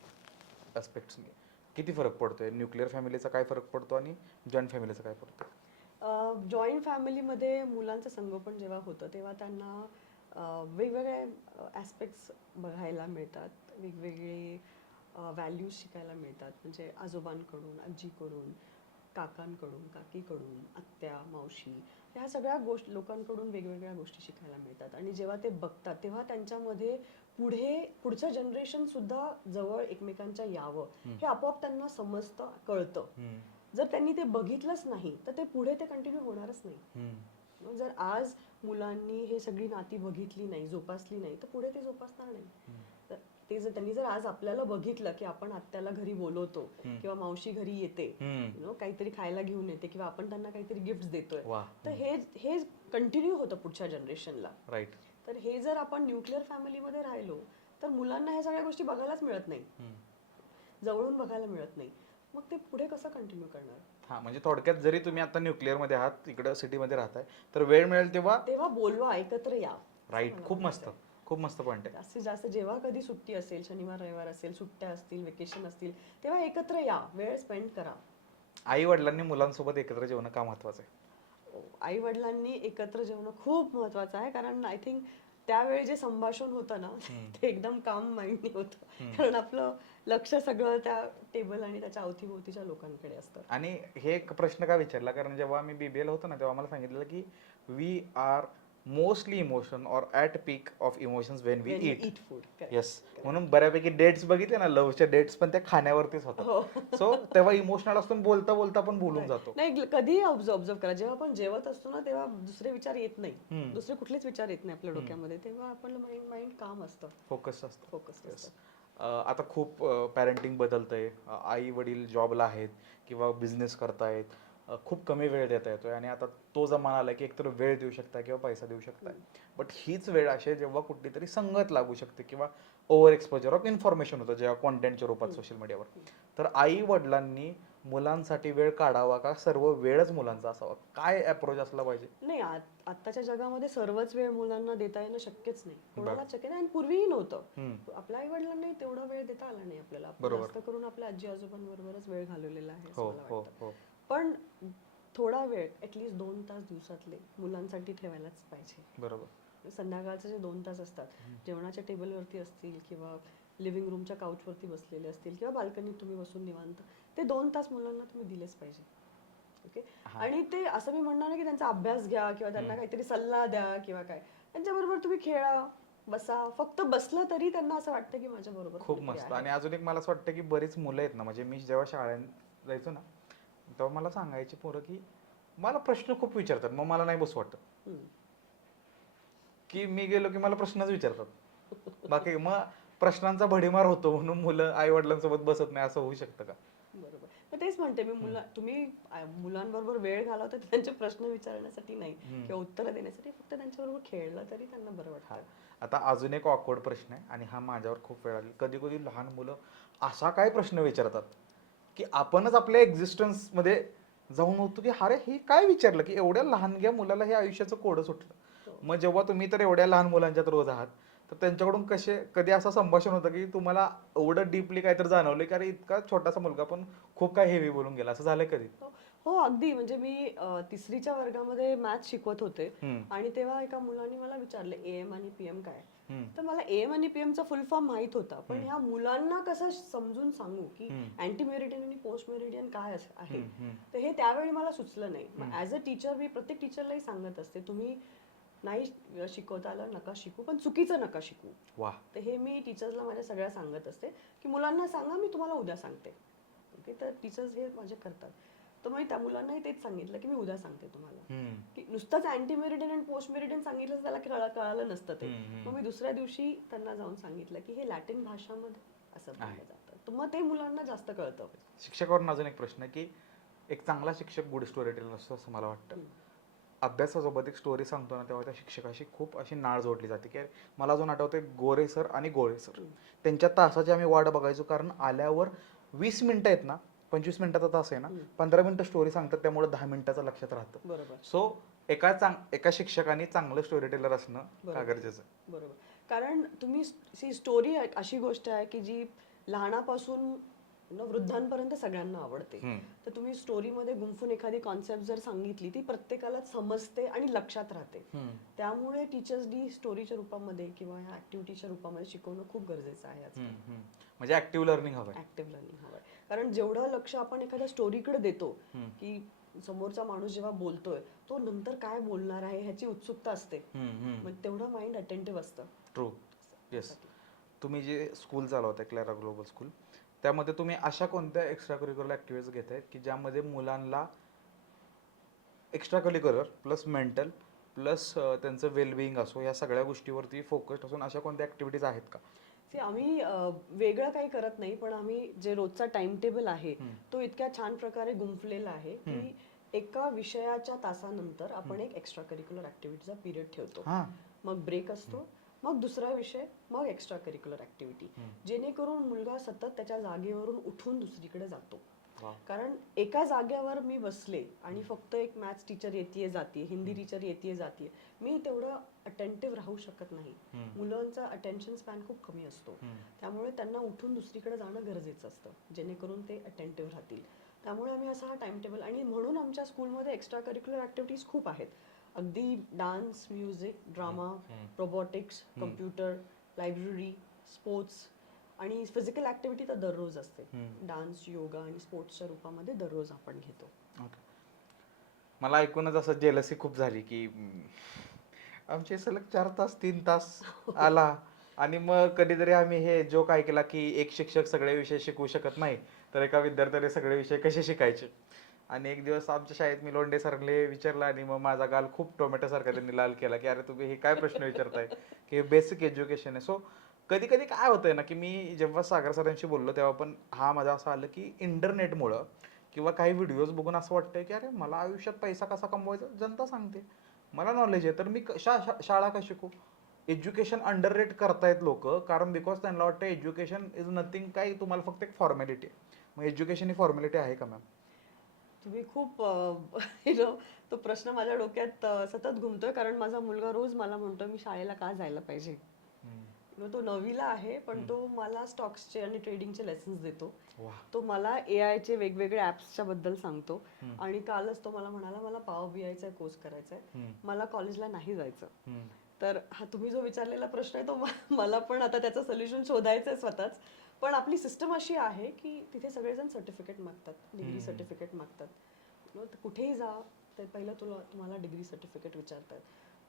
ॲस्पेक्ट्सनी? किती फरक पडतोय? न्यूक्लिअर फॅमिलीचा काय फरक पडतो आणि जॉईंट फॅमिलीचा काय पडतो? जॉईंट फॅमिलीमध्ये मुलांचं संगोपन जेव्हा होतं तेव्हा त्यांना वेगवेगळे ॲस्पेक्ट्स बघायला मिळतात, वेगवेगळे व्हॅल्यूज शिकायला मिळतात. म्हणजे आजोबांकडून, आजीकडून, काकांकडून, काकीकडून, आत्या, मावशी, ह्या सगळ्या लोकांकडून वेगवेगळ्या गोष्टी शिकायला मिळतात. आणि जेव्हा ते बघतात तेव्हा त्यांच्यामध्ये पुढचं जनरेशन सुद्धा जवळ एकमेकांच्या यावं हे आपोआप त्यांना समजतं, कळतं. जर त्यांनी ते बघितलंच नाही तर ते पुढे ते कंटिन्यू होणारच नाही. जर आज मुलांनी हे सगळी नाती बघितली नाही, जोपासली नाही, तर पुढे ते जोपासणार नाही. तर ते जर त्यांनी जर आज आपल्याला बघितलं की आपण आत्याला घरी बोलवतो किंवा मावशी घरी येते, काहीतरी खायला घेऊन येते, किंवा आपण त्यांना काहीतरी गिफ्ट देतोय, तर हे कंटिन्यू होतं पुढच्या जनरेशनला. राईट. तर हे जर आपण न्यूक्लिअर फॅमिलीमध्ये राहिलो तर मुलांना ह्या सगळ्या गोष्टी बघायलाच मिळत नाही, जवळून बघायला मिळत नाही. मग ते पुढे कसं कंटिन्यू करणार? हा, म्हणजे थोडक्यात जरी तुम्ही आता न्यूक्लिअर मध्ये आहात, इकडं सिटीमध्ये राहताय, तर वेळ मिळेल तेव्हा तेव्हा बोलवा, एकत्र या. असं राईट. मला खूप म्हणायचंय. मस्त, खूप मस्त पॉईंट आहे. जास्तीत जास्त जेव्हा कधी सुट्टी असेल, शनिवार रविवार असेल, सुट्ट्या असतील, वेकेशन असतील, तेव्हा एकत्र या, वेळ स्पेंड करा. आई वडिलांनी मुलांसोबत एकत्र जेवणं का महत्वाचं आहे? आई वडिलांनी एकत्र जेवणं खूप महत्वाचं आहे, कारण आय थिंक त्यावेळी जे संभाषण होतं ना ते एकदम काम माइंडनी होतं, कारण आपलं लक्ष सगळं त्या टेबल आणि त्याच्या अवतीभोवतीच्या लोकांकडे असतं. आणि हे एक प्रश्न का विचारला, कारण जेव्हा मी बीबीएल होतो ना, तेव्हा मला सांगितलं की we are mostly emotion or at peak of emotions when we When you eat. eat food, correct. Yes, म्हणून बऱ्यापैकी डेट्स बघितले ना, लव्हच्या डेट्स पण त्या खाण्यावरतीच होतात. हो. सो तेव्हा इमोशनल असतो, बोलता बोलता पण बोलून जातो. नाही, कधीही ऑब्झर्व करा, जेव्हा आपण जेवत असतो ना तेव्हा दुसरे विचार येत नाही, दुसरे कुठलेच विचार येत नाही आपल्या डोक्यामध्ये, तेव्हा आपलं माइंड काम असतं, फोकस असतो. Focus Yes. असतं. आता खूप पॅरेंटिंग बदलतंय. आई वडील जॉबला आहेत किंवा बिझनेस करतायत, खूप कमी वेळ देता येतोय, आणि आता तो जमाना आला की एकतर वेळ देऊ शकताय किंवा पैसा देऊ शकताय. बट हीच वेळ अशी आहे जेव्हा कुठली तरी संगत लागू शकते किंवा ओव्हर एक्सपोजर ऑफ इन्फॉर्मेशन होतं जेव्हा कॉन्टेंटच्या रूपात सोशल मीडियावर. तर आई वडिलांनी मुलांसाठी वेळ काढावा का सर्व वेळच मुलांचा असावा? काय अप्रोच असला पाहिजे? नाही, आत्ताच्या जगामध्ये सर्वच वेळ मुलांना देता येणं शक्यच नाही, कोणालाच शक्य नाही, आणि पूर्वीही नव्हतं. आपल्या आई वडिलांनाही तेवढा वेळ देता आला नाही आपल्याला. आपण जास्त करून आपल्या आजी आजोबांबरोबरच वेळ घालवलेला आहे असं मला वाटतं. पण थोडा वेळ ऍटलीस्ट 2 तास दिवसातले मुलांसाठी ठेवायलाच पाहिजे. बरोबर. संध्याकाळचे जे 2 तास असतात, जेवणाच्या टेबलवरती असतील किंवा लिव्हिंग रूमच्या काउचवरती बसलेले असतील किंवा बाल्कनीत तुम्ही बसून निवांत, ते 2 तास मुलांना तुम्ही दिलेच पाहिजे. ओके. आणि ते असं मी म्हणणार नाही की त्यांचा अभ्यास घ्या किंवा त्यांना काहीतरी सल्ला द्या किंवा काय, त्यांच्याबरोबर तुम्ही खेळा, बसा. फक्त बसलं तरी त्यांना असं वाटतं की माझ्या बरोबर खूप मस्त. आणि अजून एक मला असं वाटतं की बरीच मुलं आहेत ना, म्हणजे मी जेव्हा शाळेत जायचो ना, तेव्हा मला सांगायची पोरं की मला प्रश्न खूप विचारतात, मग मला नाही बसू वाटत. की मी गेलो की मला प्रश्नच विचारतात, बाकी मग प्रश्नांचा भडीमार होतो, म्हणून मुलं आई वडिलांसोबत बसत नाही, असं होऊ शकतं का? बरोबर. तर तेच म्हणते मी, तुम्ही मुलांबरोबर वेळ घालवता त्यांचे प्रश्न विचारण्यासाठी नाही किंवा उत्तरं देण्यासाठी, फक्त त्यांच्याबरोबर खेळलं तरी त्यांना बरं वाटतं. आता अजून एक ऑकवर्ड प्रश्न आहे, आणि हा माझ्यावर खूप वेळ आला. कधी कधी लहान मुलं असा काय प्रश्न विचारतात की आपणच आपल्या एक्झिस्टन्स मध्ये जाऊन होतो की अरे हे काय विचारलं, की एवढ्या लहानग्या मुलाला हे आयुष्याचं कोडं सुटलं. मग जेव्हा तुम्ही तर एवढ्या लहान मुलांच्यात रोज आहात, तर त्यांच्याकडून कधी असं संभाषण होतं की तुम्हाला एवढं डीपली काहीतरी जाणवलं की अरे इतका छोटासा मुलगा पण खूप काय हेवी बोलून गेला, असं झालंय कधी? हो, अगदी. म्हणजे मी तिसरीच्या वर्गामध्ये मॅथ्स शिकवत होते, आणि तेव्हा एका मुलाने मला विचारले एएम आणि पीएम काय. तर मला एएम आणि पीएम चा फुल फॉर्म माहित होता, पण ह्या मुलांना कसं समजून सांगू की अँटी मेरिडियन आणि पोस्ट मेरिडियन काय आहे, तर हे त्यावेळी मला सुचलं नाही. मग ऍज अ टीचर मी प्रत्येक टीचरलाही सांगत असते, तुम्ही नाही शिकवता आलं नका शिकू, पण चुकीचं नका शिकू. वाह. तर हे मी टीचर्सला माझ्या सगळ्या सांगत असते की मुलांना सांगा, मी तुम्हाला उद्या सांगते. ओके. तर टीचर्स हे माझे करतात. तर मग त्या मुलांनाही तेच सांगितलं की मी उद्या सांगते तुम्हाला, की नुसतंच अँटी मेरिडियन आणि पोस्ट मेरिडियन सांगितलं त्याला कळालं नसतं ते. मग मी दुसऱ्या दिवशी त्यांना जाऊन सांगितलं की हे लॅटिन भाषामध्ये असं बोललं जातं, तर मग ते मुलांना जास्त कळतं. शिक्षकावरून अजून एक प्रश्न की एक चांगला शिक्षक गुड स्टोरी टेलर असतो असं मला वाटतं. अभ्यासासोबत एक स्टोरी सांगतो ना, तेव्हा त्या शिक्षकाशी खूप अशी नाळ जोडली जाते. की मला अजून आठवतंय, गोरे सर आणि गोळे सर, त्यांच्या तासाची आम्ही वाट बघायचो, कारण आल्यावर 20 मिनिटं आहेत ना, 25 मिनिटाचा तास आहे ना, 15 मिनिटं स्टोरी सांगतात, त्यामुळे 10 मिनिटाचं लक्षात राहतं. बरोबर. सो एका शिक्षकाने चांगलं स्टोरी टेलर असणं का गरजेचं आहे? बरोबर. कारण तुम्ही स्टोरी अशी गोष्ट आहे की जी लहानापासून वृद्धांपर्यंत सगळ्यांना आवडते. तर तुम्ही स्टोरीमध्ये गुंफून एखादी कॉन्सेप्ट जर सांगितली, ती प्रत्येकाला समजते आणि लक्षात राहते. त्यामुळे टीचर्सनी स्टोरीच्या रूपामध्ये किंवा ह्या ऍक्टिव्हिटीच्या रूपामध्ये शिकवणं खूप गरजेचं आहे आजकाल. म्हणजे ऍक्टिव्ह लर्निंग हवं. ऍक्टिव्ह लर्निंग हवंय. कारण जेवढं लक्ष आपण एखाद्या स्टोरीकडे देतो, की समोरचा माणूस जेव्हा बोलतोय तो नंतर काय बोलणार आहे ह्याची उत्सुकता असते, मग तेवढं माइंड अटेंटिव्ह असतं. ट्रू. येस. तुम्ही जे स्कूल चालवताय, क्लॅरा ग्लोबल स्कूल, त्यामध्ये तुम्ही अशा कोणत्या एक्स्ट्रा करिक्युलर ऍक्टिव्हिटीज घेताय की ज्यामध्ये मुलांना extra curricular plus mental plus त्यांचं वेलबिईंग असो, या सगळ्या गोष्टीवरती फोकस्ड असून अशा कोणत्या ऍक्टिव्हिटीज आहेत का? आम्ही वेगळं काही करत नाही, पण आम्ही जे रोजचा टाइम टेबल आहे तो इतक्या छान प्रकारे गुंफलेला आहे की एका विषयाच्या तासानंतर आपण एक एक्स्ट्रा करिक्युलर ऍक्टिव्हिटीचा पिरियड ठेवतो. मग ब्रेक असतो, मग दुसरा विषय, मग एक्स्ट्रा करिक्युलर ऍक्टिव्हिटी, जेणेकरून मुलगा सतत त्याच्या जागेवरून उठून दुसरीकडे जातो. कारण एका जागेवर मी बसले आणि फक्त एक मॅथ्स टीचर येते जाते, हिंदी टीचर येते जाते, मी तेवढं अटेंटिव्ह राहू शकत नाही. मुलांचा अटेन्शन स्पॅन खूप कमी असतो, त्यामुळे त्यांना उठून दुसरीकडे जाणं गरजेचं असतं जेणेकरून ते अटेंटिव्ह राहतील. त्यामुळे आम्ही असा हा टाइम टेबल, आणि म्हणून आमच्या स्कूलमध्ये एक्स्ट्रा करिक्युलर ॲक्टिव्हिटीज खूप आहेत. अगदी dance, music, drama, robotics, computer, library, sports आणि फिजिकल ॲक्टिव्हिटी तर दररोज असते. डान्स, योगा आणि स्पोर्ट्सच्या रूपामध्ये दररोज आपण घेतो. मला ऐकूनच असं जेलसी खूप झाली की आमचे सलग 4 तास 3 तास आला, आणि मग कधीतरी आम्ही हे जोक ऐकला की एक शिक्षक सगळे विषय शिकवू शकत नाही, तर एका विद्यार्थ्याने सगळे विषय कसे शिकायचे. आणि एक दिवस आमच्या शाळेत मी लोंढे सरले विचारला, आणि मग माझा गाल खूप टोमॅटोसारखा त्यांनी लाल केला की अरे तुम्ही हे काय प्रश्न विचारताय, की बेसिक एज्युकेशन आहे. सो कधी कधी काय होतंय ना, की मी जेव्हा सागर सरांशी बोललो तेव्हा पण हा माझा असं आलं की इंटरनेटमुळं किंवा काही व्हिडिओज बघून असं वाटतंय की अरे मला आयुष्यात पैसा कसा कमवायचा जनता सांगते, मला नॉलेज आहे, तर मी शाळा का शिकू. एज्युकेशन अंडररेट करतायत लोक, कारण बिकॉज त्यांना वाटतं एज्युकेशन इज नथिंग, काही तुम्हाला फक्त एक फॉर्मॅलिटी आहे. मग एज्युकेशन ही फॉर्मॅलिटी आहे का मॅम? तुम्ही खूप तो प्रश्न माझ्या डोक्यात सतत घुमतोय, कारण माझा मुलगा रोज मला म्हणतो मी शाळेला का जायला पाहिजे. तो 9वीला आहे, पण तो मला स्टॉक्सचे आणि ट्रेडिंगचे लेसन्स देतो. तो मला AI चे वेगवेगळे ऍप्सच्या बद्दल सांगतो. आणि कालच तो मला म्हणाला मला पॉवर BI चा कोर्स करायचा आहे, मला कॉलेजला नाही जायचं. तर हा तुम्ही जो विचारलेला प्रश्न आहे तो मला पण आता त्याचं सोल्युशन शोधायचं आहे स्वतःच. पण आपली सिस्टम अशी आहे की तिथे सगळेजण सर्टिफिकेट मागतात, डिग्री सर्टिफिकेट मागतात. कुठेही जा तर पहिलं तुम्हाला डिग्री सर्टिफिकेट विचारतात.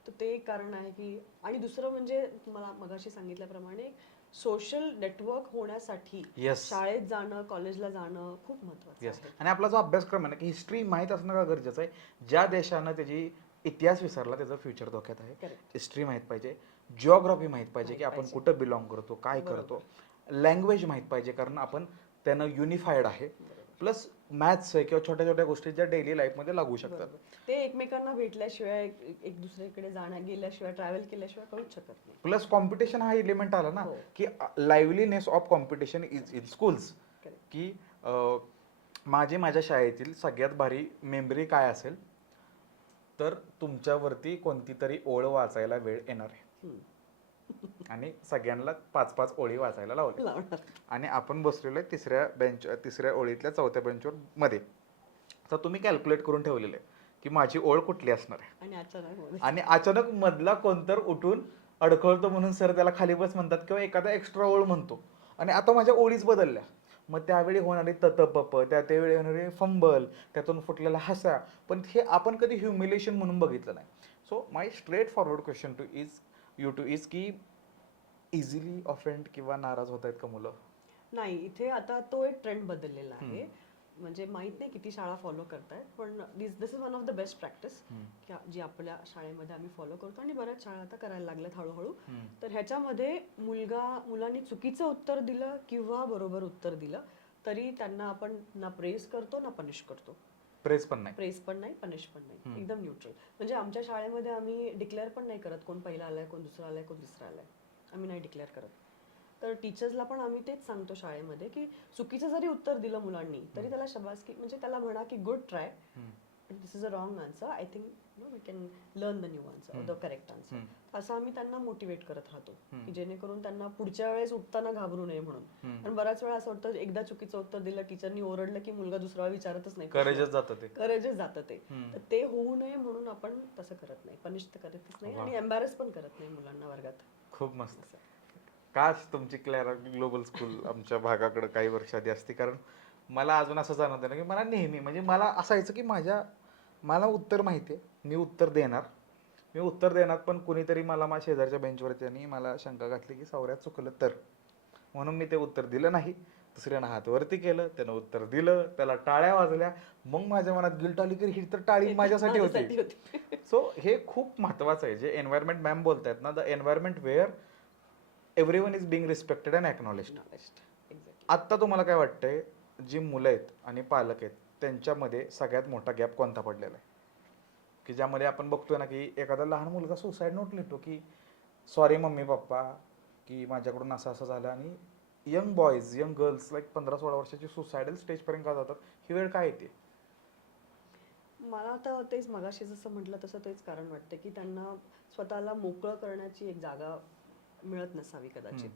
तर ते एक कारण आहे की, आणि दुसरं म्हणजे मला मगाशी सांगितल्याप्रमाणे सोशल नेटवर्क होण्यासाठी शाळेत जाणं, कॉलेजला जाणं खूप महत्वाचं आहे. आणि आपला जो अभ्यासक्रम आहे ना, की हिस्ट्री माहीत असणं का गरजेचं आहे. ज्या देशानं त्याची इतिहास विसरला त्याचं फ्युचर धोक्यात आहे. हिस्ट्री माहीत पाहिजे, जिओग्राफी माहीत पाहिजे की आपण कुठं बिलॉंग करतो, काय करतो, लँग्वेज माहीत पाहिजे कारण आपण त्यानं युनिफाईड आहे, प्लस मॅथ्स आहे किंवा छोट्या छोट्या गोष्टी ज्या डेली लाईफमध्ये लागू शकतात. ते एकमेकांना भेटल्याशिवाय, एक दुसरीकडे गेल्याशिवाय, ट्रॅव्हल केल्याशिवाय कळूच शकत नाही. प्लस कॉम्पिटिशन हा एलिमेंट आला ना, की liveliness of competition is in schools. की माझ्या शाळेतील सगळ्यात भारी मेमरी काय असेल, तर तुमच्यावरती कोणती तरी ओळ वाचायला वेळ येणार आहे, आणि सगळ्यांना 5-5 ओळी वाचायला लावल्या, आणि आपण बसलेलो आहे तिसऱ्या ओळीतल्या 4थ्या बेंचवर मध्ये. तर तुम्ही कॅल्क्युलेट करून ठेवलेलं आहे की माझी ओळ कुठली असणार आहे, आणि अचानक मधला कोणतर उठून अडखळतो म्हणून सर त्याला खाली बस म्हणतात किंवा एखादा एक्स्ट्रा ओळ म्हणतो, आणि आता माझ्या ओळीच बदलल्या. मग त्यावेळी होणारी ततपप, त्यावेळी होणारे फंबल, त्यातून फुटलेला हसा, पण हे आपण कधी ह्युमिलेशन म्हणून बघितलं नाही. So my straight forward question two is की इझिली ऑफेंड किंवा नाराज होत आहेत का मुलं? नाही, इथे आता तो एक ट्रेंड बदललेला आहे. म्हणजे माहित नाही किती शाळा फॉलो करतायत, पण this is one of the best practice जी आपल्या शाळेमध्ये आम्ही फॉलो करतो, आणि बऱ्याच शाळा आता करायला लागल्यात हळूहळू. तर ह्याच्यामध्ये मुलांनी चुकीचं उत्तर दिलं किंवा बरोबर उत्तर दिलं तरी त्यांना आपण ना प्रेस करतो ना पनिश करतो. प्रेस पण नाही, पनिश पण नाही, एकदम न्यूट्रल. म्हणजे आमच्या शाळेमध्ये आम्ही डिक्लेअर पण नाही करत कोण पहिला आलाय, कोण दुसरा आलाय, कोण तिसरा आलाय, आम्ही नाही डिक्लेअर करत. तर टीचर्सला पण आम्ही तेच सांगतो शाळेमध्ये की चुकीचं जरी उत्तर दिलं मुलांनी तरी त्याला शबासकी, म्हणजे त्याला म्हणा की good try, this is a wrong answer, I think we can learn the new answer, the correct answer. असं आम्ही त्यांना मोटिवेट करत राहतो की जेणेकरून त्यांना पुढच्या वेळेस उठताना घाबरू नये म्हणून. आणि बऱ्याच वेळा असं वाटतं एकदा चुकीचं उत्तर दिलं, टीचरनी ओरडलं की मुलगा दुसरा विचारतच नाही, करेजच जातं ते. तर ते होऊ नये म्हणून आपण तसं करत नाही, पनिश तर करतच नाही आणि एम्बॅरेस पण करत नाही मुलांना वर्गात. खूप मस्त. काश तुमची क्लॅरा ग्लोबल स्कूल आमच्या भागाकडे काही वर्ष आधी असती, कारण मला अजून असं जाणवतं ना की मला नेहमी, म्हणजे मला असायचं की मला उत्तर माहिती आहे, मी उत्तर देणार, पण कुणीतरी मला माझ्या शेजारच्या बेंचवरती मला शंका घातली की सावऱ्यात चुकलं तर, म्हणून मी ते उत्तर दिलं नाही. दुसऱ्यानं हात वरती केलं, त्यानं उत्तर दिलं, त्याला टाळ्या वाजल्या, मग माझ्या मनात गिल्ट आली की ही तर टाळी माझ्यासाठी होती. सो हे खूप महत्वाचं आहे जे एन्व्हायरमेंट मॅम बोलतायत ना, the environment where everyone is being respected and acknowledged. आत्ता तुम्हाला काय वाटतंय, जी मुलं आहेत आणि पालक आहेत त्यांच्यामध्ये सगळ्यात मोठा गॅप कोणता पडलेला आहे, की ज्यामध्ये आपण बघतोय ना की एखादा लहान मुलगा सुसाईड नोट लिहितो की सॉरी मम्मी पप्पा, की माझ्याकडून असं असं झालं, आणि young boys young girls like 15-16 वर्षाची सुसायडल स्टेजपर्यंत का जातात, ही वेळ काय येते? मला तर तेच मगाशी जसं म्हटलं तसं तेच कारण वाटतं की त्यांना स्वतःला मोकळं करण्याची एक जागा मिळत नसावी कदाचित.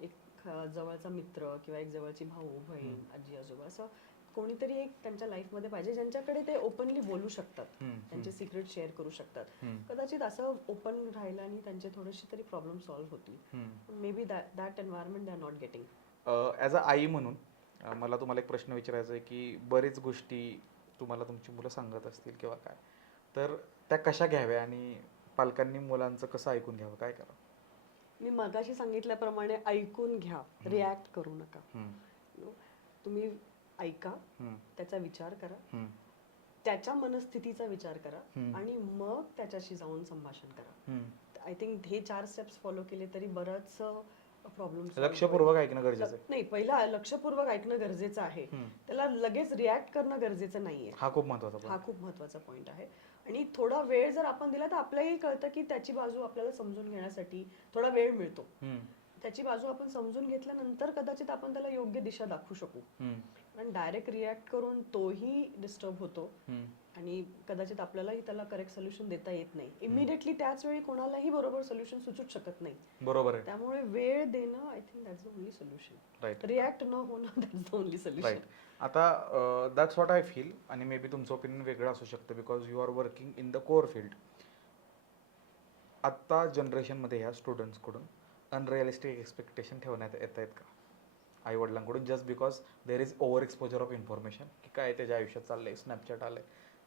एक जवळचा मित्र किंवा एक जवळची भाऊ बहीण आजी आजोबा असं कोणीतरी एक त्यांच्या लाईफमध्ये पाहिजे ज्यांच्याकडे ते ओपनली बोलू शकतात, त्यांचे सिक्रेट शेअर करू शकतात. कदाचित असं ओपन राहिलं आणि त्यांचे थोडेसे तरी प्रॉब्लेम सॉल्व्ह होतील. Maybe that environment they are not getting. As a आई म्हणून मला तुम्हाला एक प्रश्न विचारायचा आहे की बरेच गोष्टी तुम्हाला तुमची मुलं सांगत असतील किंवा काय, तर त्या कशा घ्याव्या आणि पालकांनी मुलांचं कसं ऐकून घ्यावं, काय करावं? मी मगाशी सांगितल्याप्रमाणे ऐकून घ्या, रिॲक्ट करू नका. तुम्ही ऐका, त्याचा विचार करा, त्याच्या मनस्थितीचा विचार करा आणि मग त्याच्याशी जाऊन संभाषण करा. आय थिंक हे 4 स्टेप्स फॉलो केले तरी बरंच प्रॉब्लेम. लक्षपूर्वक ऐकणं गरजेचं आहे. नाही, पहिला लक्षपूर्वक ऐकणं गरजेचं आहे. त्याला लगेच रिॲक्ट करणं गरजेचं नाहीये. हा खूप महत्वाचा पॉईंट आहे. आणि थोडा वेळ जर आपण दिला तर आपल्यालाही कळतं की त्याची बाजू आपल्याला समजून घेण्यासाठी थोडा वेळ मिळतो. त्याची बाजू आपण समजून घेतल्यानंतर कदाचित आपण त्याला योग्य दिशा दाखवू शकू. पण डायरेक्ट रिॲक्ट करून तोही डिस्टर्ब होतो आणि कदाचित आपल्यालाही त्याला करेक्ट सोल्युशन देता येत नाही. इमिडिएटली त्याच वेळी कोणालाही बरोबर सोल्युशन सुचूच शकत नाही. बरोबर आहे. त्यामुळे वेळ देणं I think that's the only solution. Right. React न होणं that's the only solution. Right. आता दॅट्स व्हॉट आय फील, आणि मे बी तुमचं ओपिनियन वेगळं असू शकतं because you are working in the core field. आत्ता जनरेशनमध्ये ह्या स्टुडंट्सकडून अनरिअलिस्टिक एक्सपेक्टेशन ठेवण्यात येत आहेत का आई वडिलांकडून, just because there is over exposure of information की काय त्याच्या आयुष्यात चाललंय, स्नॅपचॅट आलंय,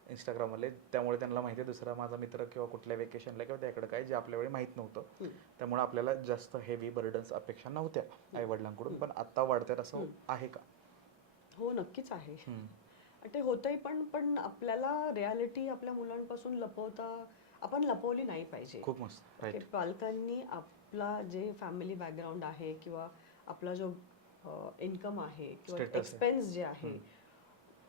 इंस्टाग्राम आले, त्यामुळे त्यांना माहिती आहे दुसरा माझा मित्र किंवा कुठल्या वेकेशनला किंवा त्याकडे काय जे आपल्या वेळी माहीत नव्हतं. त्यामुळे आपल्याला जास्त हेवी बर्डन्स अपेक्षा नव्हत्या आई वडिलांकडून, पण आता वाढत्यात असं आहे का? हो, नक्कीच आहे. ते होतंय, पण आपल्याला रियालिटी आपल्या मुलांपासून आपण लपवली नाही पाहिजे. खूप मस्त. राईट. पालकांनी आपला जे फॅमिली बॅकग्राऊंड आहे किंवा आपला जो इन्कम आहे किंवा एक्सपेन्स जे आहे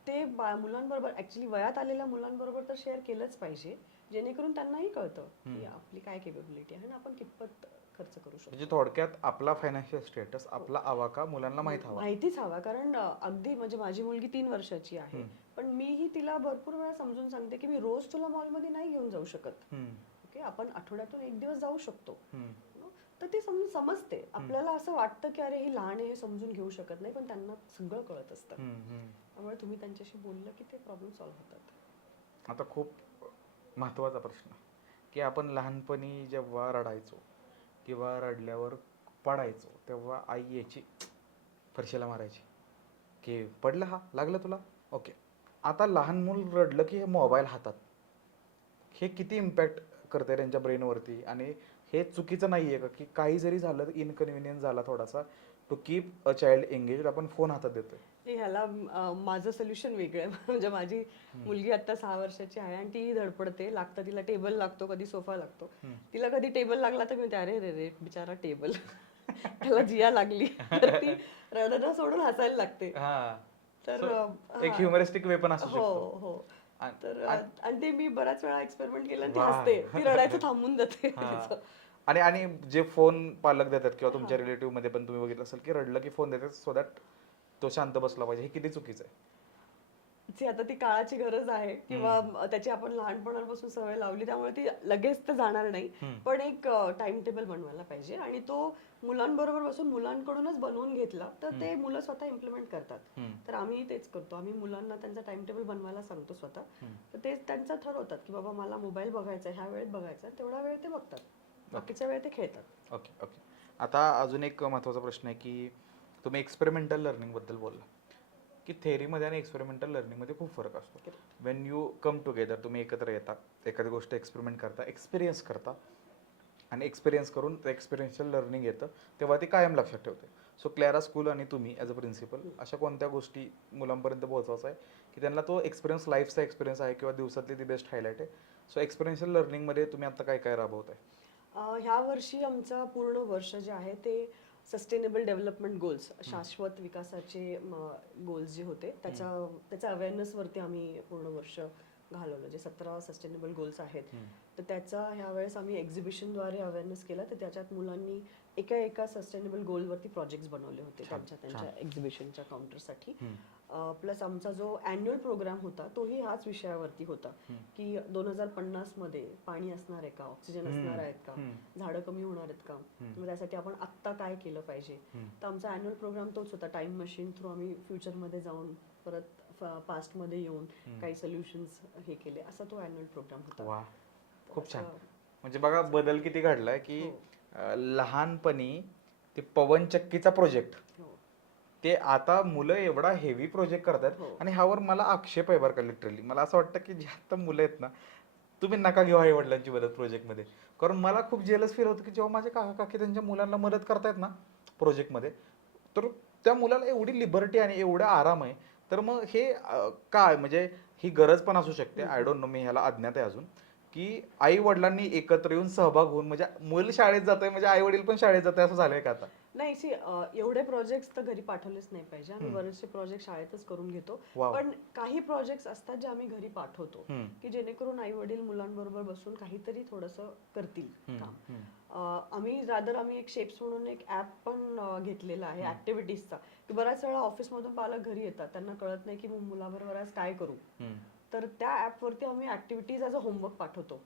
ते मुलांबरोबर ऍक्च्युली वयात आलेल्या मुलांबरोबर तर शेअर केलंच पाहिजे, जेणेकरून त्यांनाही कळतं की आपली काय केपेबिलिटी आहे आणि आपण कितपत खर्च करू शकतो. म्हणजे थोडक्यात आपला फायनान्शियल स्टेटस, आपला आवाका मुलांना माहितीच हवा. कारण अगदी म्हणजे माझी मुलगी 3 वर्षाची आहे, पण मीही तिला भरपूर वेळा समजून सांगते की मी रोज तुला मॉलमध्ये नाही घेऊन जाऊ शकत. ओके, आपण आठवड्यातून 1 दिवस जाऊ शकतो. तर ते समजते. आपल्याला असं वाटतं की अरे ही लहान आहे, हे समजून घेऊ शकत नाही, पण त्यांना सगळं कळत असतं. त्यामुळे तुम्ही त्यांच्याशी बोललं की ते प्रॉब्लेम सॉल्व्ह होतात. आता खूप महत्त्वाचा प्रश्न की आपण लहानपणी जेव्हा रडायचो किंवा रडल्यावर पडायचो तेव्हा आई यायची, फरशीला मारायची की पडलं, हा लागलं तुला, ओके. आता लहान मूल रडलं की हे मोबाईल हातात, हे किती इम्पॅक्ट करते त्यांच्या ब्रेनवरती? आणि हे चुकीचं नाही आहे का की काही जरी झालं, इनकन्व्हिनियन्स झाला थोडासा, to keep a child engage आपण फोन हातात देतोय? ह्याला माझं सोल्युशन वेगळं आहे. म्हणजे माझी मुलगी आता 6 वर्षाची आहे आणि ती धडपडते, लागतं तिला टेबल लागतो, कधी सोफा लागतो. तिला कधी टेबल लागला तर मी म्हणते अरे रे रे बिचारा टेबल. त्याला जिया लागली तर ती रडणं सोडून हसायला लागते. तर एक ह्युमरिस्टिक वे पण असू शकतो. हो. तर आणि ते मी बऱ्याच वेळा एक्सपेरिमेंट केलं आणि ती हसते, ती रडायचं थांबून जाते. आणि जे फोन पालक देतात किंवा तुमच्या रिलेटिव्ह मध्ये पण तुम्ही बघितलं असेल की रडलं की फोन देतात सो दॅट तो शांत बसला पाहिजे, हे किती चुकीचं आहे? आता ती काळाची गरज आहे किंवा त्याची आपण लहानपणापासून सवय लावली, त्यामुळे ती लगेच तर जाणार नाही. पण एक टाइम टेबल बनवायला पाहिजे आणि तो मुलांबरोबर बसून मुलांकडूनच बनवून घेतला तर ते मुलं स्वतः इम्प्लिमेंट करतात. तर आम्ही तेच करतो, आम्ही मुलांना त्यांचा टाइम टेबल बनवायला सांगतो स्वतः. तर ते त्यांचं ठरवतात की बाबा मला मोबाईल बघायचा, ह्या वेळेत बघायचा, तेवढा वेळ ते बघतात, बाकीच्या वेळ ते खेळतात. ओके. आता अजून एक महत्त्वाचा प्रश्न आहे की तुम्ही एक्सपेरिमेंटल लर्निंग बद्दल बोलला की थेअरीमध्ये आणि एक्सपेरिमेंटल लर्निंगमध्ये खूप फरक असतो. वेन यू कम टुगेदर, तुम्ही एकत्र येता, एखादी गोष्ट एक्सपेरिमेंट करता, एक्सपिरियन्स करता आणि एक्सपिरियन्स करून एक्सपिरियन्शियल लर्निंग येतं, तेव्हा ते कायम लक्षात ठेवते. सो क्लॅरा स्कूल आणि तुम्ही ॲज अ प्रिन्सिपल अशा कोणत्या गोष्टी मुलांपर्यंत पोहोचवायचा आहे की त्यांना तो एक्सपिरियन्स, लाईफचा एक्सपिरियन्स आहे किंवा दिवसातली ती बेस्ट हायलाईट आहे? सो एक्सपिरियन्शियल लर्निंगमध्ये तुम्ही आता काय काय राबवत आहे? ह्या वर्षी आमचं पूर्ण वर्ष जे आहे ते सस्टेनेबल डेव्हलपमेंट गोल्स, शाश्वत विकासाचे गोल्स जे होते त्याच्या अवेअरनेसवरती आम्ही पूर्ण वर्ष घालवलं, जे 17 सस्टेनेबल गोल्स आहेत. तर त्याचा ह्यावेळेस आम्ही एक्झिबिशनद्वारे अवेअरनेस केला. तर त्याच्यात मुलांनी एका एका सस्टेनेबल गोलवरती प्रोजेक्ट्स बनवले होते त्यांच्या एक्झिबिशनच्या काउंटरसाठी. प्लस आमचा जो अॅन्युअल प्रोग्राम होता तोही ह्याच विषयावरती होता की 2050 मध्ये पाणी असणार आहे का, ऑक्सिजन असणार आहेत का, झाडं कमी होणार आहेत का, मग त्यासाठी आपण आत्ता काय केलं पाहिजे. तर आमचा अॅन्युअल प्रोग्राम तोच होता. टाइम मशीन थ्रू आम्ही फ्युचरमध्ये जाऊन परत पास्टमध्ये येऊन काही सोल्युशन्स हे केले. असा तो अॅन्युअल प्रोग्राम होता. वा, खूप छान. म्हणजे बघा बदल किती घडलाय की लहानपणी ते पवनचक्कीचा प्रोजेक्ट ते आता मुलं एवढा हेवी प्रोजेक्ट करतात. आणि ह्यावर मला आक्षेप आहे बरं का, लिटरली मला असं वाटतं की जे आता मुलं आहेत ना, तुम्ही नका घेऊ आई वडिलांची मदत प्रोजेक्टमध्ये. कारण मला खूप जेलस फील होतं की जेव्हा माझे काका काकी त्यांच्या मुलांना मदत करतायत ना प्रोजेक्टमध्ये, तर त्या मुलाला एवढी लिबर्टी आणि एवढा आराम आहे. तर मग हे काय म्हणजे ही गरज पण असू शकते, आय डोंट नो, मी ह्याला अज्ञात आहे अजून, की आई वडिलांनी एकत्र येऊन सहभाग होऊन, म्हणजे मुलं शाळेत जात आहे म्हणजे आई वडील पण शाळेत जात आहे असं झालंय का आता? नाही, सी एवढे प्रोजेक्ट्स तर घरी पाठवलेच नाही पाहिजे. आम्ही बरेचसे प्रोजेक्ट शाळेतच करून घेतो. पण काही प्रोजेक्ट्स असतात जे आम्ही घरी पाठवतो की जेणेकरून आई वडील मुलांबरोबर बसून काहीतरी थोडंसं करतील काम. आम्ही एक शेप्स म्हणून एक ऍप पण घेतलेला आहे ऍक्टिव्हिटीजचा, की बऱ्याच वेळा ऑफिसमधून पालक घरी येतात, त्यांना कळत नाही की मग मुलाबरोबर आज काय करू. तर त्या ऍपवरती आम्ही ऍक्टिव्हिटीज ॲज अ होमवर्क पाठवतो.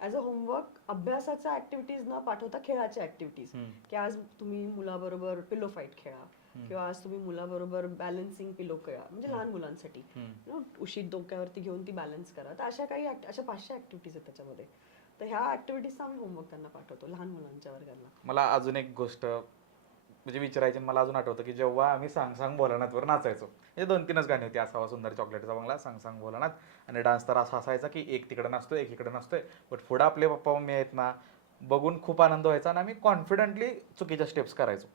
ॲज अ होमवर्क अभ्यासाच्या ऍक्टिव्हिटीज न पाठवता खेळाच्या ऍक्टिव्हिटीज, की आज तुम्ही मुलाबरोबर पिलो फाईट खेळा किंवा आज तुम्ही मुलाबरोबर बॅलन्सिंग पिलो खेळा, म्हणजे लहान मुलांसाठी उशीत डोक्यावरती घेऊन ती बॅलन्स करा. तर अशा 500 ऍक्टिव्हिटीज आहेत त्याच्यामध्ये. तर ह्या ऍक्टिव्हिटीजचा आम्ही होमवर्क त्यांना पाठवतो लहान मुलांच्या वर्गाला. मला अजून एक गोष्ट म्हणजे विचारायची, मला अजून आठवतं की जेव्हा आम्ही सांग सांग भोलानाथवर नाचायचो, हे 2-3च गाणी होती, असावा सुंदर चॉकलेटचा बंगला, सांग सांग भोलानाथ, आणि डान्स तर असा असायचा की एक तिकडे नाचतोय एक इकडे नाचतोय. बट पुढे आपले पप्पा मम्मी आहेत ना, बघून खूप आनंद व्हायचा आणि आम्ही कॉन्फिडंटली चुकीच्या स्टेप्स करायचो.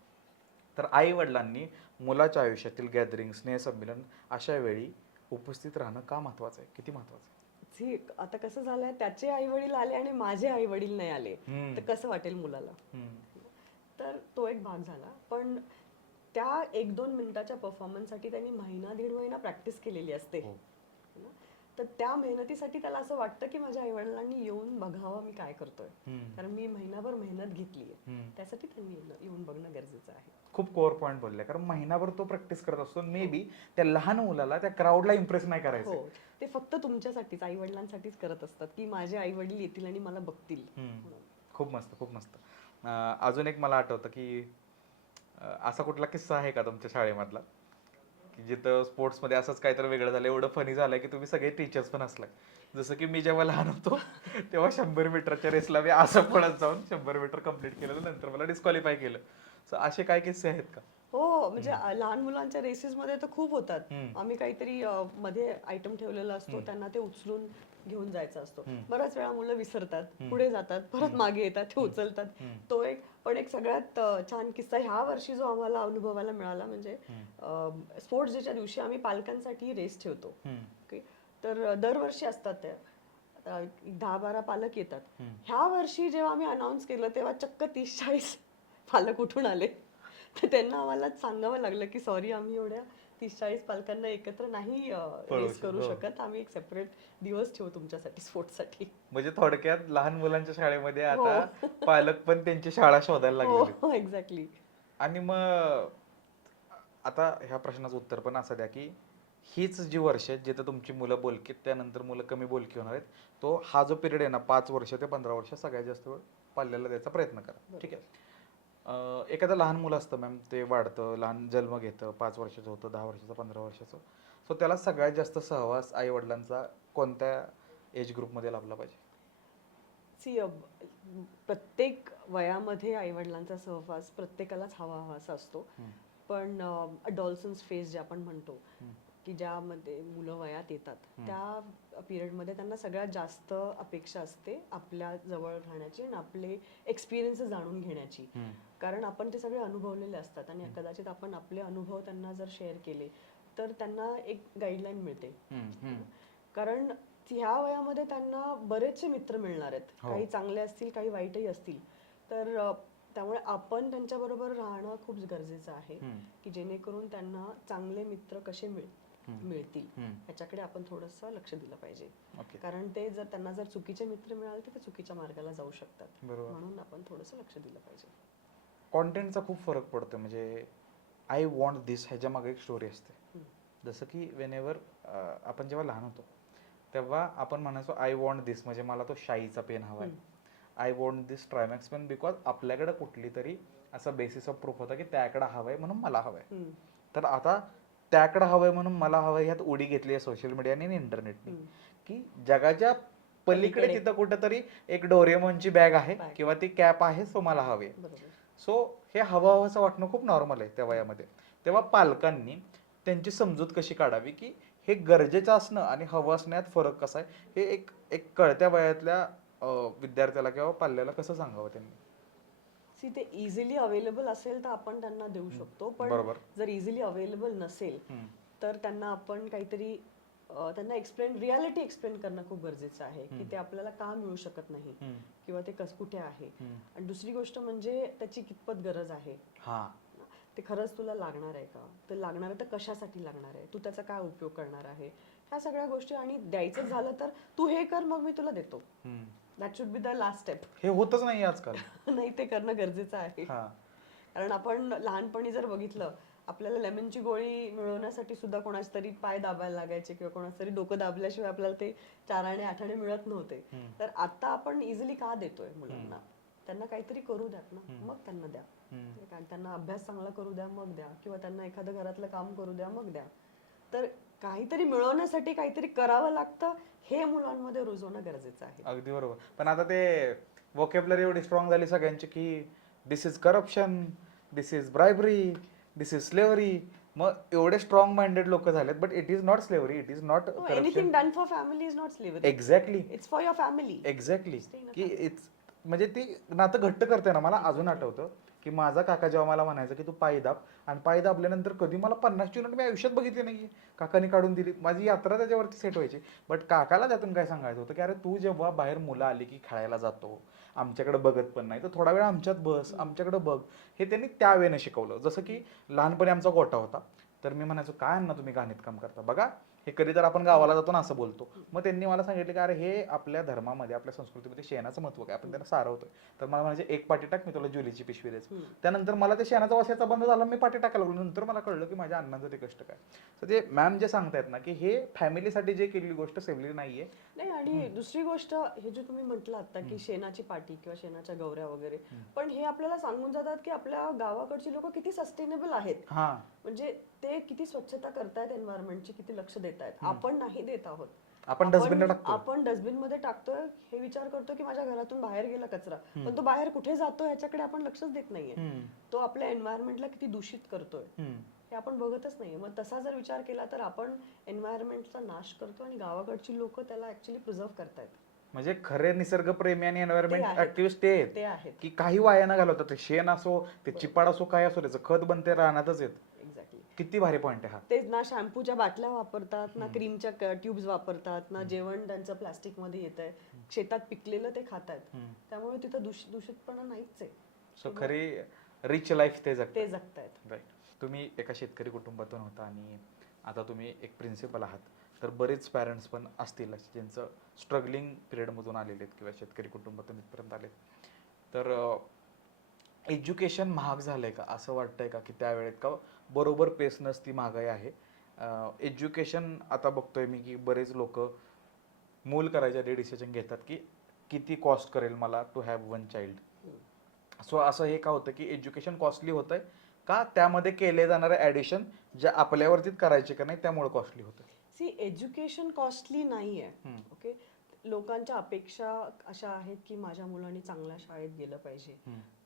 तर आई वडिलांनी मुलाच्या आयुष्यातील गॅदरिंग, स्नेहसंमेलन अशा वेळी उपस्थित राहणं का महत्वाचं आहे, किती महत्वाचं आहे? आता कसं झालंय, त्याचे आई वडील आले आणि माझे आई वडील नाही आले तर कसं वाटेल मुलाला. तर तो एक भाग झाला. पण त्या 1-2 मिनिटाच्या परफॉर्मन्ससाठी त्यांनी दीड महिना प्रॅक्टिस केलेली असते. तर त्या मेहनतीसाठी त्याला असं वाटतं की माझ्या आई वडिलांनी येऊन बघावं मी काय करतोय, कारण मी महिनाभर मेहनत घेतलीये. त्यासाठी त्यांनी येऊन बघणं गरजेचं आहे. खूप कोअर पॉईंट बोलले, कारण महिनाभर तो प्रॅक्टिस करत असतो. मे बी त्या लहान मुलाला त्या क्राऊडला इम्प्रेस नाही करायचं. ते फक्त तुमच्यासाठीच, आई वडिलांसाठीच करत असतात की माझे आई वडील येतील आणि मला बघतील. खूप मस्त, खूप मस्त. अजून एक मला आठवतं की असा कुठला किस्सा आहे का तुमच्या शाळेमधला की जिथं स्पोर्ट्समध्ये असंच काहीतरी वेगळं झालं, एवढं फनी झालंय की तुम्ही सगळे टीचर्स पण असलाय? जसं की मी जेव्हा लहान होतो तेव्हा 100 मीटरच्या रेसला मी असं पळत जाऊन 100 मीटर कम्प्लीट केलं, नंतर मला डिस्क्वालिफाय केलं. सो असे काय किस्से आहेत का? हो, म्हणजे लहान मुलांच्या रेसेस मध्ये तर खूप होतात. आम्ही काहीतरी मध्ये आयटम ठेवलेला असतो, त्यांना ते उचलून घेऊन जायचा असतो. बऱ्याच वेळा मुलं विसरतात, पुढे जातात, परत मागे येतात, ते उचलतात. तो एक सगळ्यात छान किस्सा ह्या वर्षी जो आम्हाला अनुभवायला मिळाला, म्हणजे स्पोर्ट्स डेच्या दिवशी आम्ही पालकांसाठी रेस ठेवतो. तर दरवर्षी असतात त्या 10-12 पालक येतात. ह्या वर्षी जेव्हा आम्ही अनाऊन्स केलं तेव्हा चक्क 30-40 पालक उठून आले. तर त्यांना आम्हाला सांगावं लागलं की सॉरी, आम्ही एवढ्या 30-40 पालकांना एकत्र नाही रेस करू शकत, आम्ही एक सेपरेट दिवस ठेवू तुमच्यासाठी स्पोर्ट्ससाठी. म्हणजे थोडक्यात लहान मुलांच्या शाळेमध्ये आता पालक पण त्यांची शाळा शोधायला लागले. एक्झॅक्टली. आणि मग आता ह्या प्रश्नाचं उत्तर पण असं द्या की हीच जी वर्ष आहेत जिथं तुमची मुलं बोलकी, त्यानंतर मुलं कमी बोलकी होणार आहेत, तो हा जो पिरियड आहे ना 5 वर्ष ते 15 वर्ष सगळ्यात जास्त वेळ पाल्याला द्यायचा प्रयत्न करा. ठीक आहे. एखादं लहान मुलं असतं मॅम, ते वाढतं, लहान जन्म घेतं, 5 वर्षाचं होतं, 10 वर्षाचं, 15 वर्षाचं. सो त्याला सगळ्यात जास्त सहवास आई वडिलांचा कोणत्या एज ग्रुपमध्ये लाभला पाहिजे? प्रत्येक वयामध्ये आई वडिलांचा सहवास प्रत्येकालाच हवा असा असतो. पण अडॉलसन्स फेज जे आपण म्हणतो की ज्यामध्ये मुलं वयात येतात, त्या पिरियडमध्ये त्यांना सगळ्यात जास्त अपेक्षा असते आपल्या जवळ राहण्याची आणि आपले एक्सपिरियन्स जाणून घेण्याची. कारण आपण ते सगळे अनुभवलेले असतात आणि कदाचित आपण आपले अनुभव त्यांना जर शेअर केले तर त्यांना एक गाईडलाईन मिळते. कारण ह्या वयामध्ये त्यांना बरेचसे मित्र मिळणार आहेत, काही चांगले असतील, काही वाईटही असतील. तर त्यामुळे आपण त्यांच्याबरोबर राहणं खूप गरजेचं आहे की जेणेकरून त्यांना चांगले मित्र कसे मिळतील ह्याच्याकडे आपण थोडंसं लक्ष दिलं पाहिजे. ओके. कारण ते जर त्यांना जर चुकीचे मित्र मिळाले तर ते चुकीच्या मार्गाला जाऊ शकतात. बरोबर. म्हणून आपण थोडंसं लक्ष दिलं पाहिजे. कॉन्टेंटचा खूप फरक पडतो. म्हणजे आय वॉन्ट दिस ह्याच्या मागे एक स्टोरी असते. जसं की वेनेवर आपण जेव्हा लहान होतो तेव्हा आपण म्हणायचो आय वॉन्ट दिस, म्हणजे मला तो शाईचा पेन हवा आहे. I want this Trimax pen because आपल्याकडे कुठली तरी असा बेसिस ऑफ प्रूफ होता की त्याकडे हवं आहे म्हणून मला हवं आहे. तर आता त्याकडे हवं आहे म्हणून मला हवं आहे ह्यात उडी घेतली आहे सोशल मीडियाने आणि इंटरनेटने, की जगाच्या पलीकडे तिथं कुठेतरी एक डोरेमॉनची बॅग आहे किंवा ती कॅप आहे, सो मला हवे. सो हे हवं हवंसं वाटणं खूप नॉर्मल आहे त्या वयामध्ये. तेव्हा पालकांनी त्यांची समजूत कशी काढावी की हे गरजेचं असणं आणि हवं असण्यात फरक कसा आहे, हे एक एक कळत्या वयातल्या विद्यार्थ्याला किंवा पाल्याला कसं सांगावं त्यांनी? ते इझिली अवेलेबल असेल तर आपण त्यांना देऊ शकतो, पण जर इझिली अवेलेबल नसेल तर त्यांना आपण काहीतरी त्यांना रियालिटी एक्सप्लेन करणं खूप गरजेचं आहे की ते आपल्याला का मिळू शकत नाही किंवा ते कुठे आहे. आणि दुसरी गोष्ट म्हणजे त्याची कितपत गरज आहे, ते खरंच तुला लागणार आहे का, ते लागणार आहे तर कशासाठी लागणार आहे, तू त्याचा काय उपयोग करणार आहे, ह्या सगळ्या गोष्टी. आणि द्यायचं झालं तर तू हे कर मग मी तुला देतो, that should be the last step. हे होतच नाही आजकाल. नाही, ते करणं गरजेचं आहे. कारण आपण लहानपणी जर बघितलं, आपल्याला लेमनची गोळी मिळवण्यासाठी सुद्धा कोणाच तरी पाय दाबायला लागायचे किंवा कोणाच तरी डोकं दाबल्याशिवाय आपल्याला ते 4 आणे 8 आणे मिळत नव्हते. तर आता आपण इझिली का देतोय मुलांना? त्यांना काहीतरी करू द्यात ना, मग त्यांना द्या. त्यांना अभ्यास चांगला करू द्या मग द्या, किंवा त्यांना एखादं घरातलं काम करू द्या मग द्या. तर काहीतरी मिळवण्यासाठी काहीतरी करावं लागतं, हे मुलांमध्ये रुजवणं गरजेचं आहे. अगदी बरोबर. पण आता ते व्होकॅब्युलरी एवढी स्ट्रॉंग झाली सगळ्यांची की this is corruption, this is bribery, this is slavery. मग एवढे स्ट्रॉंग माइंडेड लोक झालेत, but it is not slavery, it is not corruption. Anything done for family is not slavery. Exactly. It's for your family. Exactly. की it's म्हणजे ती नातं घट्ट करते ना. मला अजून आठवतं की माझा काका जेव्हा मला म्हणायचं की तू पाय दाब, आणि पाय दाबल्यानंतर कधी मला 50ची नोट मी आयुष्यात बघितली नाही, काकाने काढून दिली, माझी यात्रा त्याच्यावरती सेट व्हायची. बट काकाला त्यातून काय सांगायचं होतं की अरे तू जेव्हा बाहेर मुलं आली की खेळायला जातो, आमच्याकडे बघत पण नाही, तर थोडा वेळ आमच्यात बस, आमच्याकडे बघ. हे त्यांनी त्या वेळेने शिकवलं. जसं की लहानपणी आमचा गोठा होता, तर मी म्हणायचो काय अण्णा तुम्ही गाणीत काम करता, बघा हे कधी तर आपण गावाला जातो ना असं बोलतो. मग त्यांनी मला सांगितलं की अरे हे आपल्या धर्मामध्ये, आपल्या संस्कृतीमध्ये शेणाचं महत्व काय, आपण त्याला सारवतोय. तर मला म्हणायचे एक पाटी टाक, मी तुला ज्वेलीची पिशवी द्यायचो. त्यानंतर मला ते शेणाचा वासाचा बंद झाला, मी पाटी टाकायला लागलो. नंतर मला कळलं की माझ्या अण्णांचं ते कष्ट काय. तर ते मॅम जे सांगतायत ना की हे फॅमिलीसाठी जे केलेली गोष्ट सेवली नाहीये. नाही, आणि दुसरी गोष्ट हे जे तुम्ही म्हटलं आता की शेणाची पाटी किंवा शेणाच्या गौऱ्या वगैरे, पण हे आपल्याला सांगून जातात की आपल्या गावाकडची लोक किती सस्टेनेबल आहेत. म्हणजे ते किती स्वच्छता करतायत, एन्व्हायरमेंटची किती लक्ष देत आहेत. आपण नाही देत आहोत. आपण डस्टबिन मध्ये टाकतोय, हे विचार करतो की माझ्या घरातून बाहेर गेला कचरा, पण तो बाहेर कुठे जातो ह्याच्याकडे आपण लक्षच देत नाहीये. तो आपल्या एन्व्हायरमेंटला किती दूषित करतोय हे आपण बघतच नाहीये. मग तसा जर विचार केला तर आपण एन्व्हायरमेंटचा नाश करतो, आणि गावाकडची लोक त्याला ऍक्च्युअली प्रिझर्व करतायत. म्हणजे खरे निसर्गप्रेमी आणि एन्व्हायरमेंट ऍक्टिव्हिस्ट ते आहेत की काही वाया न घालवतात. ते शेण असो, ते चिपाड असो, काय असो, त्याचं खत बनते रानातच येत. एक्झॅक्टली. किती भारी पॉइंट आहे हा. ते ना शॅम्पूच्या बाटल्या वापरतात, ना क्रीमच्या ट्यूब्स वापरतात, ना जेवण त्यांचं प्लास्टिक मध्ये येत आहे, शेतात पिकलेलं ते खातात. त्यामुळे तिथं दूषितपणा नाहीच आहे. सो खरी रिच लाईफ ते जगतायत. राईट. तुम्ही एका शेतकरी कुटुंबातून होता आणि आता तुम्ही एक प्रिन्सिपल आहात, तर बरेच पॅरेंट्स पण असतील ज्यांचं स्ट्रगलिंग पिरियडमधून आलेले आहेत किंवा शेतकरी कुटुंबातून इथपर्यंत आले. तर एज्युकेशन महाग झालंय का असं वाटतंय का की त्यावेळेत का बरोबर पेसनच ती महागाई आहे? एज्युकेशन आता बघतोय मी की बरेच लोक मूल करायच्या आधी डिसिजन घेतात की किती कॉस्ट करेल मला to have one child. So असं हे का होतं की एज्युकेशन कॉस्टली होतंय का त्यामध्ये केले जाणारे ऍडिशन जे आपल्यावरतीच करायचे का नाही त्यामुळे कॉस्टली होतं? सी, एज्युकेशन कॉस्टली नाहीये. ओके, लोकांच्या अपेक्षा अशा आहेत की माझ्या मुलांनी चांगल्या शाळेत गेलं पाहिजे.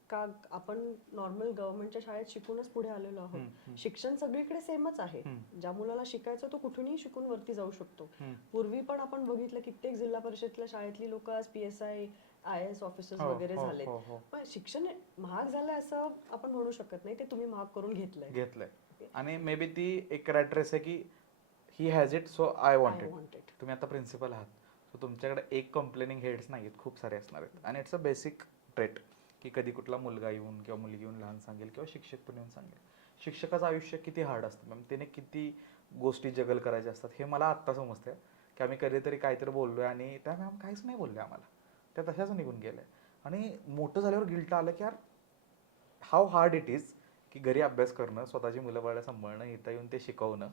का आपण नॉर्मल गव्हर्नमेंटच्या शाळेत शिकूनच पुढे आलेलो आहोत. शिक्षण सगळीकडे सेमच आहे. ज्या मुलाला शिकायचं तो कुठूनही शिकून वरती जाऊ शकतो. पूर्वी पण आपण बघितलं कित्येक जिल्हा परिषदेतल्या शाळेतली लोक आज PSI IAS ऑफिसर्स वगैरे झालेत. पण शिक्षण महाग झालंय असं आपण म्हणू शकत नाही. ते तुम्ही महाग करून घेतलंय. आणि मे बी ती एक रॅट रेस आहे की he has it so I want it. तुम्ही आता प्रिन्सिपल आहात, सो तुमच्याकडे एक कंप्लेनिंग हेड्स नाहीत, खूप सारे असणार आहेत. आणि इट्स अ बेसिक ट्रेट की कधी कुठला मुलगा येऊन किंवा मुलगी येऊन लहान सांगेल किंवा शिक्षक पण येऊन सांगेल. शिक्षकाचं आयुष्य किती हार्ड असतं मॅम, त्याने किती गोष्टी जगल करायच्या असतात हे मला आत्ता समजतंय की आम्ही कधीतरी काहीतरी बोललोय आणि त्या मॅम काहीच नाही बोलले आम्हाला, त्या तशाच निघून गेल्या. आणि मोठं झाल्यावर गिल्ट आलं की यार हाऊ हार्ड इट इज की घरी अभ्यास करणं, स्वतःची मुलं बाळं सांभाळणं, इथं येऊन ते शिकवणं,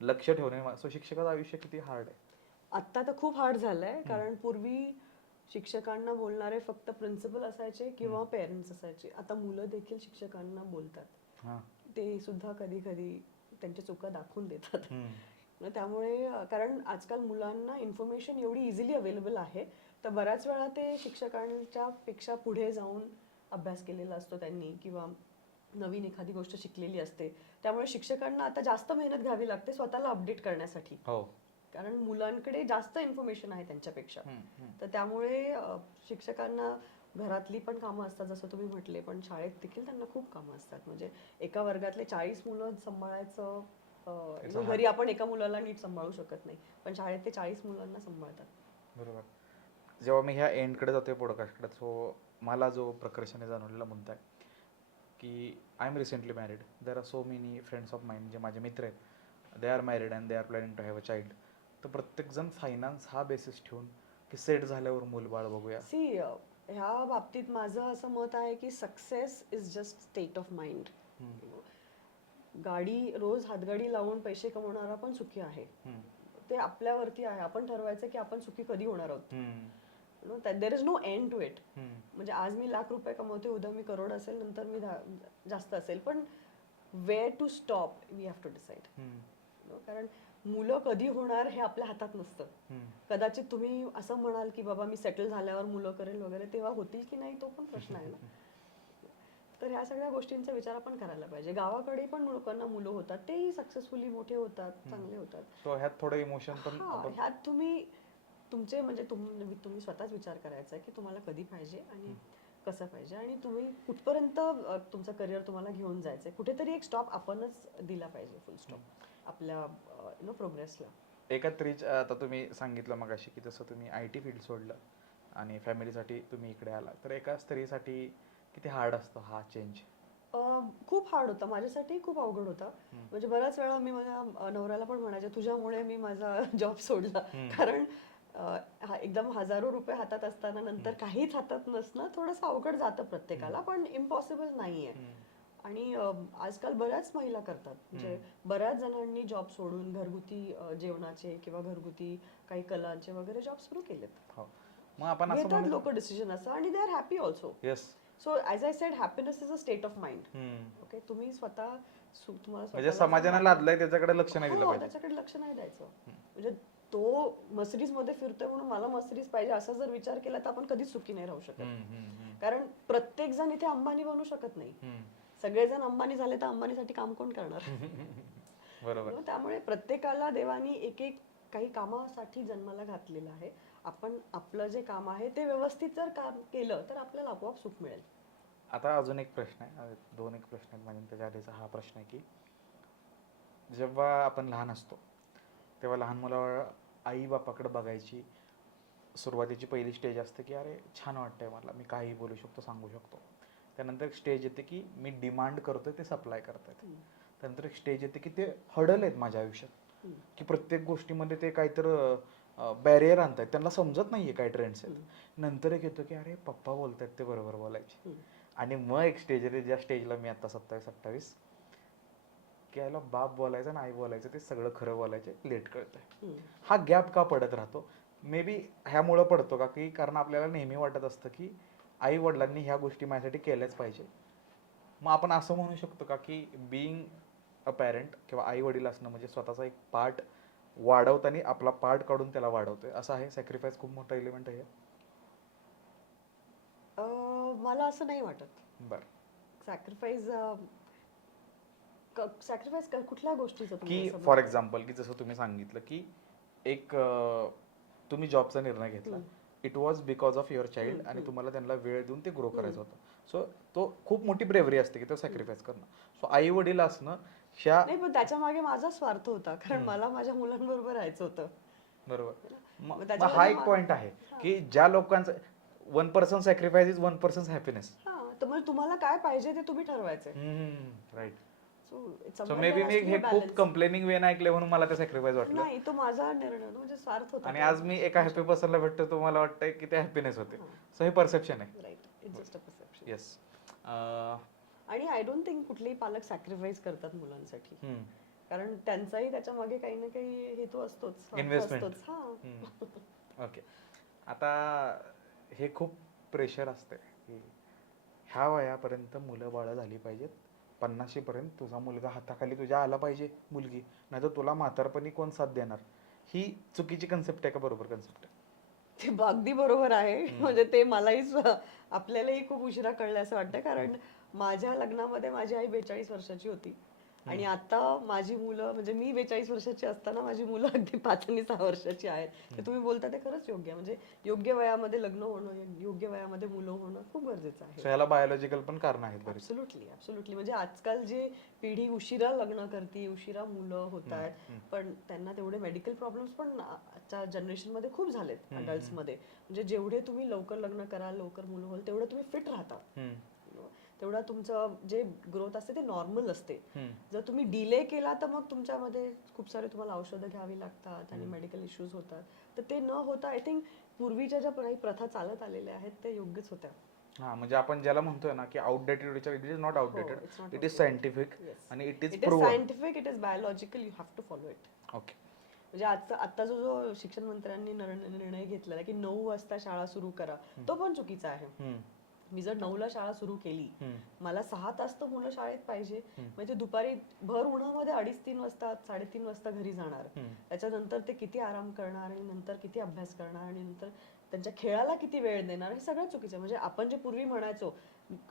लक्ष ठेवणं. सो शिक्षकाचं आयुष्य किती हार्ड आहे. आत्ता तर खूप हार्ड झालंय, कारण पूर्वी शिक्षकांना बोलणारे फक्त प्रिन्सिपल असायचे किंवा पेरेंट्स असायचे. आता मुलं देखील शिक्षकांना बोलतात. हां. ते सुद्धा कधी कधी त्यांच्या चुका दाखवून देतात. त्यामुळे कारण आजकाल मुलांना इन्फॉर्मेशन एवढी इझिली अवेलेबल आहे, तर बऱ्याच वेळा ते शिक्षकांच्या पेक्षा पुढे जाऊन अभ्यास केलेला असतो त्यांनी किंवा नवीन एखादी गोष्ट शिकलेली असते. त्यामुळे शिक्षकांना आता जास्त मेहनत घ्यावी लागते स्वतःला अपडेट करण्यासाठी, हो. कारण मुलांकडे जास्त इन्फॉर्मेशन आहे त्यांच्यापेक्षा. तर त्यामुळे शिक्षकांना घरातली पण कामं असतात जसं तुम्ही म्हटले, पण शाळेत देखील त्यांना खूप कामं असतात. म्हणजे एका वर्गातले 40 मुलं सांभाळायचं, घरी आपण एका मुलाला नीट सांभाळू शकत नाही, पण शाळेत ते 40 मुलांना सांभाळतात. बरोबर. जेव्हा मी ह्या एंडकडे जातोय पॉडकास्टकडे, सो मला जो प्रकर्षाने जाणवलेला मुद्दा आहे की I am recently married. There are so many friends of mine जे माझे मित्र आहेत, they are married and they are planning to have a child. तर प्रत्येकजण फायनान्स हा बेसिस ठेवून की सेट झाल्यावर मूलबाळ बघूया. सी, ह्या बाबतीत माझं असं मत आहे की success is just state of mind. गाडी रोज हातगाडी लावून पैसे कमवणारा पण सुखी आहे, ते आपल्यावरती आहे. आपण ठरवायचं की आपण सुखी कधी होणार आहोत. There is no end to it. म्हणजे आज मी ₹1,00,000 कमवते, उद्या मी करोड असेल, नंतर मी जास्त असेल, पण where to stop we have to decide. कारण मुलं कधी होणार हे आपल्या हातात नसतं. कदाचित तुम्ही असं म्हणाल की बाबा मी सेटल झाल्यावर मुलं करेल वगैरे, तेव्हा होतील की नाही तो पण प्रश्न आहे ना. तर ह्या सगळ्या गोष्टींचा विचार आपण करायला पाहिजे. गावाकडे पण लोकांना मुलं होतात, तेही सक्सेसफुली मोठे होतात, चांगले होतात. सो ह्यात थोडं इमोशन पण ह्यात तुम्ही तुमचे म्हणजे तुम्ही स्वतःच विचार करायचा आहे की तुम्हाला कधी पाहिजे आणि कसं पाहिजे, आणि तुम्ही कुठपर्यंत तुमचं करिअर तुम्हाला घेऊन जायचंय. कुठेतरी एक स्टॉप आपणच दिला पाहिजे, फुल स्टॉप आपल्या प्रोग्रेसला. एका स्त्रीच आता तुम्ही सांगितलं मगाशी की जसं तुम्ही IT फील्ड सोडलं आणि फॅमिलीसाठी तुम्ही इकडे आला, तर एका स्त्रीसाठी किती हार्ड असतो हा चेंज? खूप हार्ड होता, माझ्यासाठी खूप अवघड होता. म्हणजे बऱ्याच वेळा मी माझ्या नवऱ्याला पण म्हणायचे तुझ्यामुळे मी माझा जॉब सोडला, कारण एकदम हजारो रुपये हातात असताना नंतर काहीच हातात नसणं थोडंसं अवघड जातं प्रत्येकाला, पण इम्पॉसिबल नाहीये. आणि आजकाल बऱ्याच महिला करतात. म्हणजे बऱ्याच जणांनी जॉब सोडून घरगुती जेवणाचे किंवा घरगुती काही कलांचे वगैरे जॉब सुरू केलेत. मग आपण असं घेतात लोक डिसिजन असं, आणि they are happy also. So as I said, happiness is a state of mind. Okay, तुम्ही स्वतः तुम्हाला म्हणजे समाजाने लादलंय त्याच्याकडे लक्ष नाही दिलं पाहिजे. त्याच्याकडे लक्ष नाही द्यायचं. म्हणजे तो मर्सिडीज मध्ये फिरतोय म्हणून मला मर्सिडीज पाहिजे असा जर विचार केला तर आपण कधीच सुखी नाही राहू शकत. कारण प्रत्येक जण इथे अंबानी बनू शकत नाही. सगळेजण अंबानी झाले तर अंबानीसाठी काम कोण करणार? बरोबर. त्यामुळे प्रत्येकाला देवानी एक एक काही कामासाठी जन्माला घातलेलं आहे. आपण आपलं जे काम आहे ते व्यवस्थित जर काम केलं तर आपल्याला आपोआप सुख मिळेल. आता अजून एक प्रश्न आहे, दोन एक प्रश्न आहेत माझ्या त्याच्या आधीचा हा प्रश्न आहे की जेव्हा आपण लहान असतो तेव्हा लहान मुलावर आई बापाकडे बघायची सुरुवातीची पहिली स्टेज असते की अरे छान वाटतंय मला, मी काही बोलू शकतो, सांगू शकतो. त्यानंतर एक स्टेज येते की मी डिमांड करतोय, ते सप्लाय करतायत. त्यानंतर एक स्टेज येते की ते हडल आहेत माझ्या आयुष्यात, की प्रत्येक गोष्टीमध्ये ते काहीतरी बॅरियर आणतायत, त्यांना समजत नाहीये काय ट्रेंड्स आहेत. नंतर एक येतो की अरे पप्पा बोलतायत ते बरोबर बोलायचे. आणि मग एक स्टेज येते, ज्या स्टेजला मी आता 27-28 की याला बाप बोलायचं ना आई बोलायचं ते सगळं खरं बोलायचे लेट कळतंय. हा गॅप का पडत राहतो? मे बी ह्यामुळं पडतो का की कारण आपल्याला नेहमी वाटत असतं की आई वडिलांनी ह्या गोष्टी माझ्यासाठी केल्याच पाहिजे. मग आपण असं म्हणू शकतो का की बिईंग अ पॅरेंट किंवा आई वडील असणं म्हणजे स्वतःचा एक पार्ट वाढवताना आपला पार्ट काढून त्याला वाढवतोय असं आहे? सॅक्रिफाईस खूप मोठा एलिमेंट आहे. मला असं नाही वाटत. बरं. सॅक्रिफाईस कुठल्या गोष्टीचं? की फॉर एक्झाम्पल की जसं तुम्ही सांगितलं की एक तुम्ही जॉबचा निर्णय घेतला, it was because of your child, आणि तुम्हाला त्यांना वेळ देऊन ते ग्रो करायचं होतं. सो तो खूप मोठी ब्रेव्हरी असते की तो सॅक्रिफाईस करणं. सो आई वडील असणं नाही, पण त्याच्या मागे माझा स्वार्थ होता, कारण मला माझ्या मुलांबरोबर राहायचं होतं. बरोबर. हा एक पॉइंट आहे की ज्या लोकांचं 1% सॅक्रिफाईस इज 1% हॅपीनेस. तर मग तुम्हाला काय पाहिजे ते तुम्ही ठरवायचं. राईट. सो मे बी मी हे खूप कंप्लेनिंग वे ऐकले म्हणून मला ते सॅक्रिफाईस वाटलं. नाही, तो माझा निर्णय म्हणजे स्वार्थ होता. आणि आज मी एका हॅपी पर्सनला भेटतो, तो मला वाटतंय की ते हॅपीनेस होते. सो हे परसेप्शन आहे. Right, it's just a perception. Yes. आणि आय डोंट थिंक कुठलेही पालक सॅक्रिफाईस करतात मुलांसाठी, कारण त्यांचाही त्याच्या मागे काही ना काही हेतू असतोच, इन्व्हेस्टमेंट. हा. ओके. आता हे खूप प्रेशर असते की ह्या वयापर्यंत मुलं बाळं झाली पाहिजेत, 50 पर्यंत तुझा मुलगा हाताखाली तुझ्या आला पाहिजे, मुलगी, नाही तर तुला म्हातारपणी कोण साथ देणार. ही चुकीची कन्सेप्ट आहे का बरोबर कन्सेप्ट आहे? ते अगदी बरोबर आहे. म्हणजे ते मलाही आपल्यालाही खूप उशिरा कळलं असं वाटतं, कारण माझ्या लग्नामध्ये माझी आई 42 वर्षाची होती आणि आता माझी मुलं, म्हणजे मी 42 वर्षाची असताना माझी मुलं अगदी 5 आणि 6 वर्षाची आहेत. ते तुम्ही बोलता ते खरंच योग्य आहे. म्हणजे योग्य वयामध्ये लग्न होणं, योग्य वयामध्ये मुलं होणं खूप गरजेचं आहे. सो याला बायोलॉजिकल पण कारण आहेत बरीच. ऍब्सोल्युटली. म्हणजे आजकाल जे पिढी उशिरा लग्न करते, उशिरा मुलं होत आहेत, पण त्यांना तेवढे मेडिकल प्रॉब्लेम्स पण आजच्या जनरेशन मध्ये खूप झालेत अडल्ट्स मध्ये. म्हणजे जेवढे तुम्ही लवकर लग्न कराल, लवकर मुलं होईल, तेवढं तुम्ही फिट राहता, तेवढा तुमचं जे ग्रोथ असते ते नॉर्मल असते. जर तुम्ही डिले केला तर मग तुमच्यामध्ये खूप सारे तुम्हाला औषधं घ्यावी लागतात आणि मेडिकल इश्यूज होतात. तर ते न होता आय थिंक पूर्वीच्या ज्या काही प्रथा चालत आलेल्या आहेत ते योग्यच होत्या. हा, म्हणजे आपण ज्याला म्हणतोय ना की आउटडेटेड विचार, it is not outdated, it is scientific आणि it is proven. Scientific, it is biological, you have to follow it. Okay. म्हणजे आता जो शिक्षण मंत्र्यांनी निर्णय घेतलेला की 9 वाजता शाळा सुरू करा, तो पण चुकीचा आहे. मी जर 9ला शाळा सुरू केली, मला 6 तास तर मुलं शाळेत पाहिजे. म्हणजे दुपारी भर उन्हामध्ये 2:30-3 वाजता 3:30 वाजता घरी जाणार. त्याच्यानंतर ते किती आराम करणार आणि नंतर किती अभ्यास करणार आणि नंतर त्यांच्या खेळाला किती वेळ देणार, हे सगळं चुकीचं. म्हणजे आपण जे पूर्वी म्हणायचो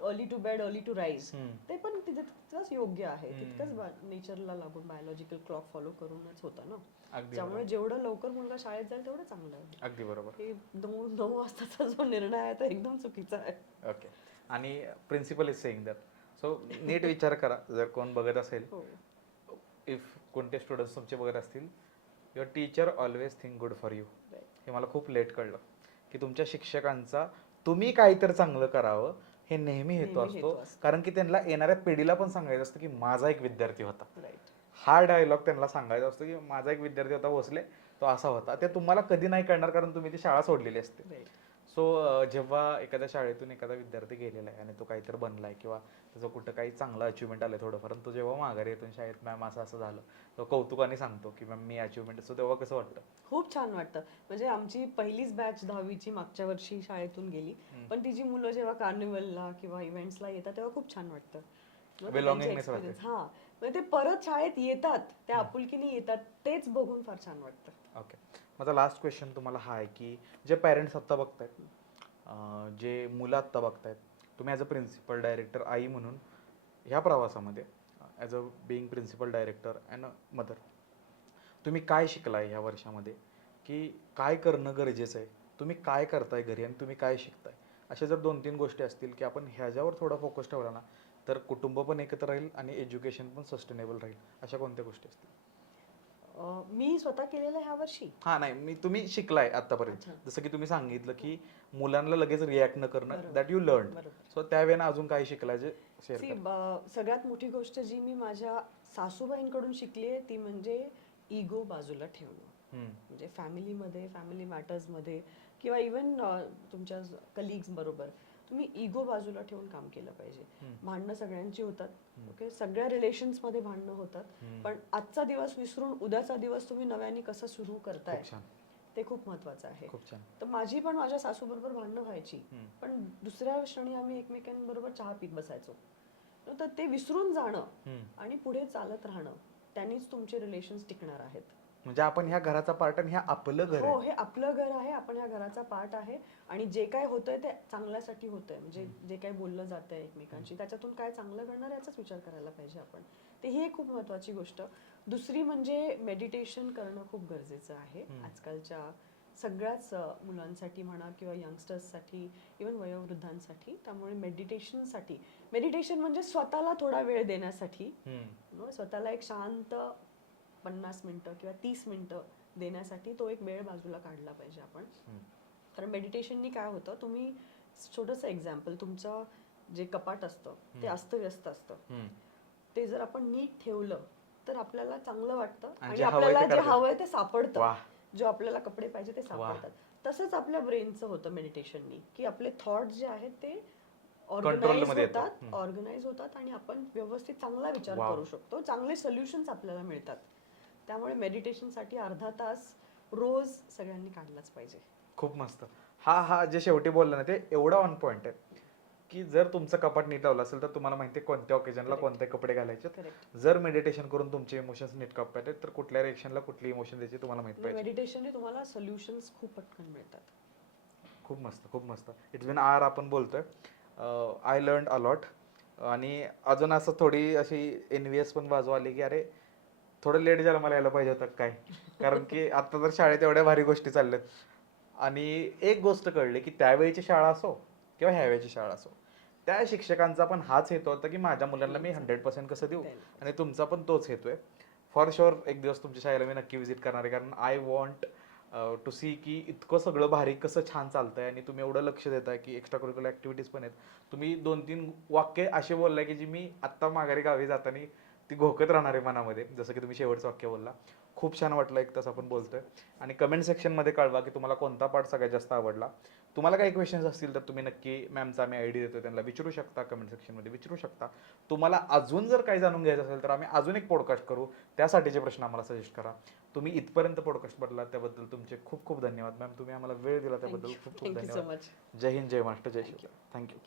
early to bed early to rise, ते पण तितकंच योग्य आहे, तितकंच नेचरला लागून बायोलॉजिकल क्लॉक फॉलो करूनच होतं ना. त्यामुळे जेवढं लवकर मुलगा शाळेत जाईल तेवढं चांगलं आहे. अगदी बरोबर. हे 9 वाजताचा जो निर्णय आहे तो एकदम चुकीचा आहे. ओके. आणि principal is saying that. So नीट विचार करा, जर कोण बघत असेल, इफ कोणते स्टुडंट्स तुमचे बघत असतील, your teacher always think good for you. हे मला खूप लेट कळलं की तुमच्या शिक्षकांचा तुम्ही काहीतरी चांगलं करावं हे नेहमी हेतू असतो, कारण की त्यांना येणाऱ्या पिढीला पण सांगायचं असतं की माझा एक विद्यार्थी होता. हा डायलॉग त्यांना सांगायचा असतो की माझा एक विद्यार्थी होता भोसले, तो असा होता. ते तुम्हाला कधी नाही कळणार कारण तुम्ही ती शाळा सोडलेली असते. सो जेव्हा एखाद्या शाळेतून एखादा विद्यार्थी गेलेला आहे आणि तो काहीतरी बनलाय किंवा त्याचं कुठं काही चांगलं अचिव्हमेंट आलं थोडंफार, तो जेव्हा माघारी येतो शाळेत मॅम असं असं झालं, तो कौतुकाने सांगतो की मॅम मी अचिव्हमेंट असतो, तेव्हा कसं वाटतं? खूप छान वाटतं. म्हणजे आमची पहिलीच बॅच 10वीची मागच्या वर्षी शाळेतून गेली, पण तिची मुलं जेव्हा कार्निवलला किंवा इव्हेंट्सला येतात तेव्हा खूप छान वाटतं. हा, म्हणजे ते परत शाळेत येतात, त्या आपुलकीने येतात, तेच बघून फार छान वाटतं. ओके. माझा लास्ट क्वेश्चन तुम्हाला हा आहे की जे पेरेंट्स आत्ता बघतायत, जे मुलं आत्ता बघतायत, तुम्ही ॲज अ प्रिन्सिपल डायरेक्टर, आई म्हणून ह्या प्रवासामध्ये as a being principal director and a mother, तुम्ही काय शिकलाय ह्या वर्षामध्ये, की काय करणं गरजेचं आहे, तुम्ही काय करताय घरी आणि तुम्ही काय शिकताय? अशा जर 2-3 गोष्टी असतील की आपण ह्याच्यावर थोडा फोकस ठेवला ना तर कुटुंब पण एकत्र राहील आणि एज्युकेशन पण सस्टेनेबल राहील, अशा कोणत्या गोष्टी असतील? मी स्वतः केलेलं ह्या वर्षी? हा, नाही, तुम्ही शिकलाय आतापर्यंत, जसं की तुम्ही सांगितलं की मुलांना लगेच रिॲक्ट न करणं, दॅट यू लर्न. सो त्यावेळेला अजून काही शिकलाय जे शेअर करा. सगळ्यात मोठी गोष्ट जी मी माझ्या सासूबाईंकडून शिकली आहे ती म्हणजे इगो बाजूला ठेवणं. म्हणजे फॅमिलीमध्ये, फॅमिली मॅटर्समध्ये किंवा इवन तुमच्या कलिग्स बरोबर तुम्ही इगो बाजूला ठेवून काम केलं पाहिजे. भांडणं सगळ्यांची होतात, ओके, सगळ्या रिलेशन्स मध्ये भांडणं होतात, पण आजचा दिवस विसरून उद्याचा दिवस तुम्ही नव्याने कसं सुरू करताय ते खूप महत्वाचं आहे. तर माझी पण माझ्या सासू बरोबर भांडणं व्हायची, पण दुसऱ्या क्षणी आम्ही एकमेकांबरोबर चहा पीत बसायचो. तर ते विसरून जाणं आणि पुढे चालत राहणं, त्यांनीच तुमचे रिलेशन्स टिकणार आहेत. म्हणजे आपण ह्या घराचा पार्ट आणि हे आपलं घर आहे. हो, हे आपलं घर आहे, आपण ह्या घराचा पार्ट आहे आणि जे काय होतंय ते चांगल्यासाठी होतंय. म्हणजे जे काय बोललं जातंय एकमेकांशी त्याच्यातून काय चांगलं घडणार याचाच विचार करायला पाहिजे आपण. ते ही एक खूप महत्वाची गोष्ट. दुसरी म्हणजे मेडिटेशन करणं खूप गरजेचं आहे आजकालच्या सगळ्याच मुलांसाठी म्हणा किंवा यंगस्टर्ससाठी, इव्हन वयोवृद्धांसाठी. त्यामुळे मेडिटेशन म्हणजे स्वतःला थोडा वेळ देण्यासाठी, स्वतःला एक शांत 50 मिनिटं किंवा 30 मिनिटं देण्यासाठी तो एक वेळ बाजूला काढला पाहिजे आपण. कारण मेडिटेशननी काय होतं, तुम्ही छोटंसं एक्झाम्पल, तुमचं जे कपाट असतं ते अस्तव्यस्त असतं, ते जर आपण नीट ठेवलं तर आपल्याला चांगलं वाटतं आणि आणि जे हवंय ते आपल्याला जे करतात. हवंय ते सापडतं. वाह. जो आपल्याला कपडे पाहिजे ते सापडतात. तसंच आपल्या ब्रेनचं होतं मेडिटेशननी, की आपले थॉट्स जे आहेत ते Control मध्ये ऑर्गनाइज होतात आणि आपण व्यवस्थित चांगला विचार वाव. करू शकतो. चांगले सोल्युशन्स आपल्याला मिळतात. त्यामुळे मेडिटेशनसाठी अर्धा तास रोज सगळ्यांनी काढलाच पाहिजे. खूप मस्त. हा जे शेवटी बोलला ना ते एवढं ऑन पॉइंट आहे की जर तुमचं कपाट नीट लावलं असेल तर तुम्हाला माहिती आहे कोणत्या ओकेजनला Correct. कोणते कपडे घालायचे. करेक्ट. जर मेडिटेशन करून तुमचे इमोशन्स नीट कपतात आहेत तर कुठल्या रिएक्शनला कुठली इमोशन द्यायची तुम्हाला माहित पाहिजे. मेडिटेशनने तुम्हाला सोल्युशन्स खूप पटकन मिळतात. खूप मस्त, खूप मस्त. इट्स बिन आवर आपण बोलतोय. I learn a lot. आणि अजून असं थोडी अशी एनव्हीएस पण बाजू आली की अरे थोडं लेट झालं मला यायला पाहिजे होतं काय, कारण की आता तर शाळेत एवढ्या भारी गोष्टी चालल्यात. आणि एक गोष्ट कळली की त्यावेळीची शाळा असो किंवा ह्यावेळीची शाळा असो, त्या शिक्षकांचा पण हाच हेतू होता की माझ्या मुलांना मी 100% कसं देऊ, आणि तुमचा पण तोच हेतू आहे. फॉर शुअर एक दिवस तुमच्या शाळेला मी नक्की विजिट करणार आहे, कारण आय वॉन्ट टू सी की इतकं सगळं भारी कसं छान चालतंय आणि तुम्ही एवढं लक्ष देताय की एक्स्ट्रा करिक्युलर ॲक्टिव्हिटीज पण आहेत. तुम्ही 2-3 वाक्य असे बोललाय की जी मी आत्ता माघारी गावी जाताना ती घोकत राहणार आहे मनामध्ये, जसं की तुम्ही शेवटचं वाक्य बोलला. खूप छान वाटलं एक तास आपण बोलतोय. आणि कमेंट सेक्शनमध्ये कळवा की तुम्हाला कोणता पार्ट सगळ्यात जास्त आवडला. तुम्हाला काही क्वेश्चन्स असतील तर तुम्ही नक्की मॅमचा आम्ही आयडी देतो त्यांना विचारू शकता, कमेंट सेक्शनमध्ये विचारू शकता. तुम्हाला अजून जर काही जाणून घ्यायचं असेल तर आम्ही अजून एक पॉडकास्ट करू, त्यासाठीचे प्रश्न आम्हाला सजेस्ट करा. तुम्ही इथपर्यंत पॉडकास्ट बदला त्याबद्दल तुमचे खूप खूप धन्यवाद मॅम. तुम्ही आम्हाला वेळ दिला त्याबद्दल खूप खूप थँक्यू सो धन्यवाद. मच. जय हिंद, जय महाराष्ट्र, जय शिवराय. थँक्यू.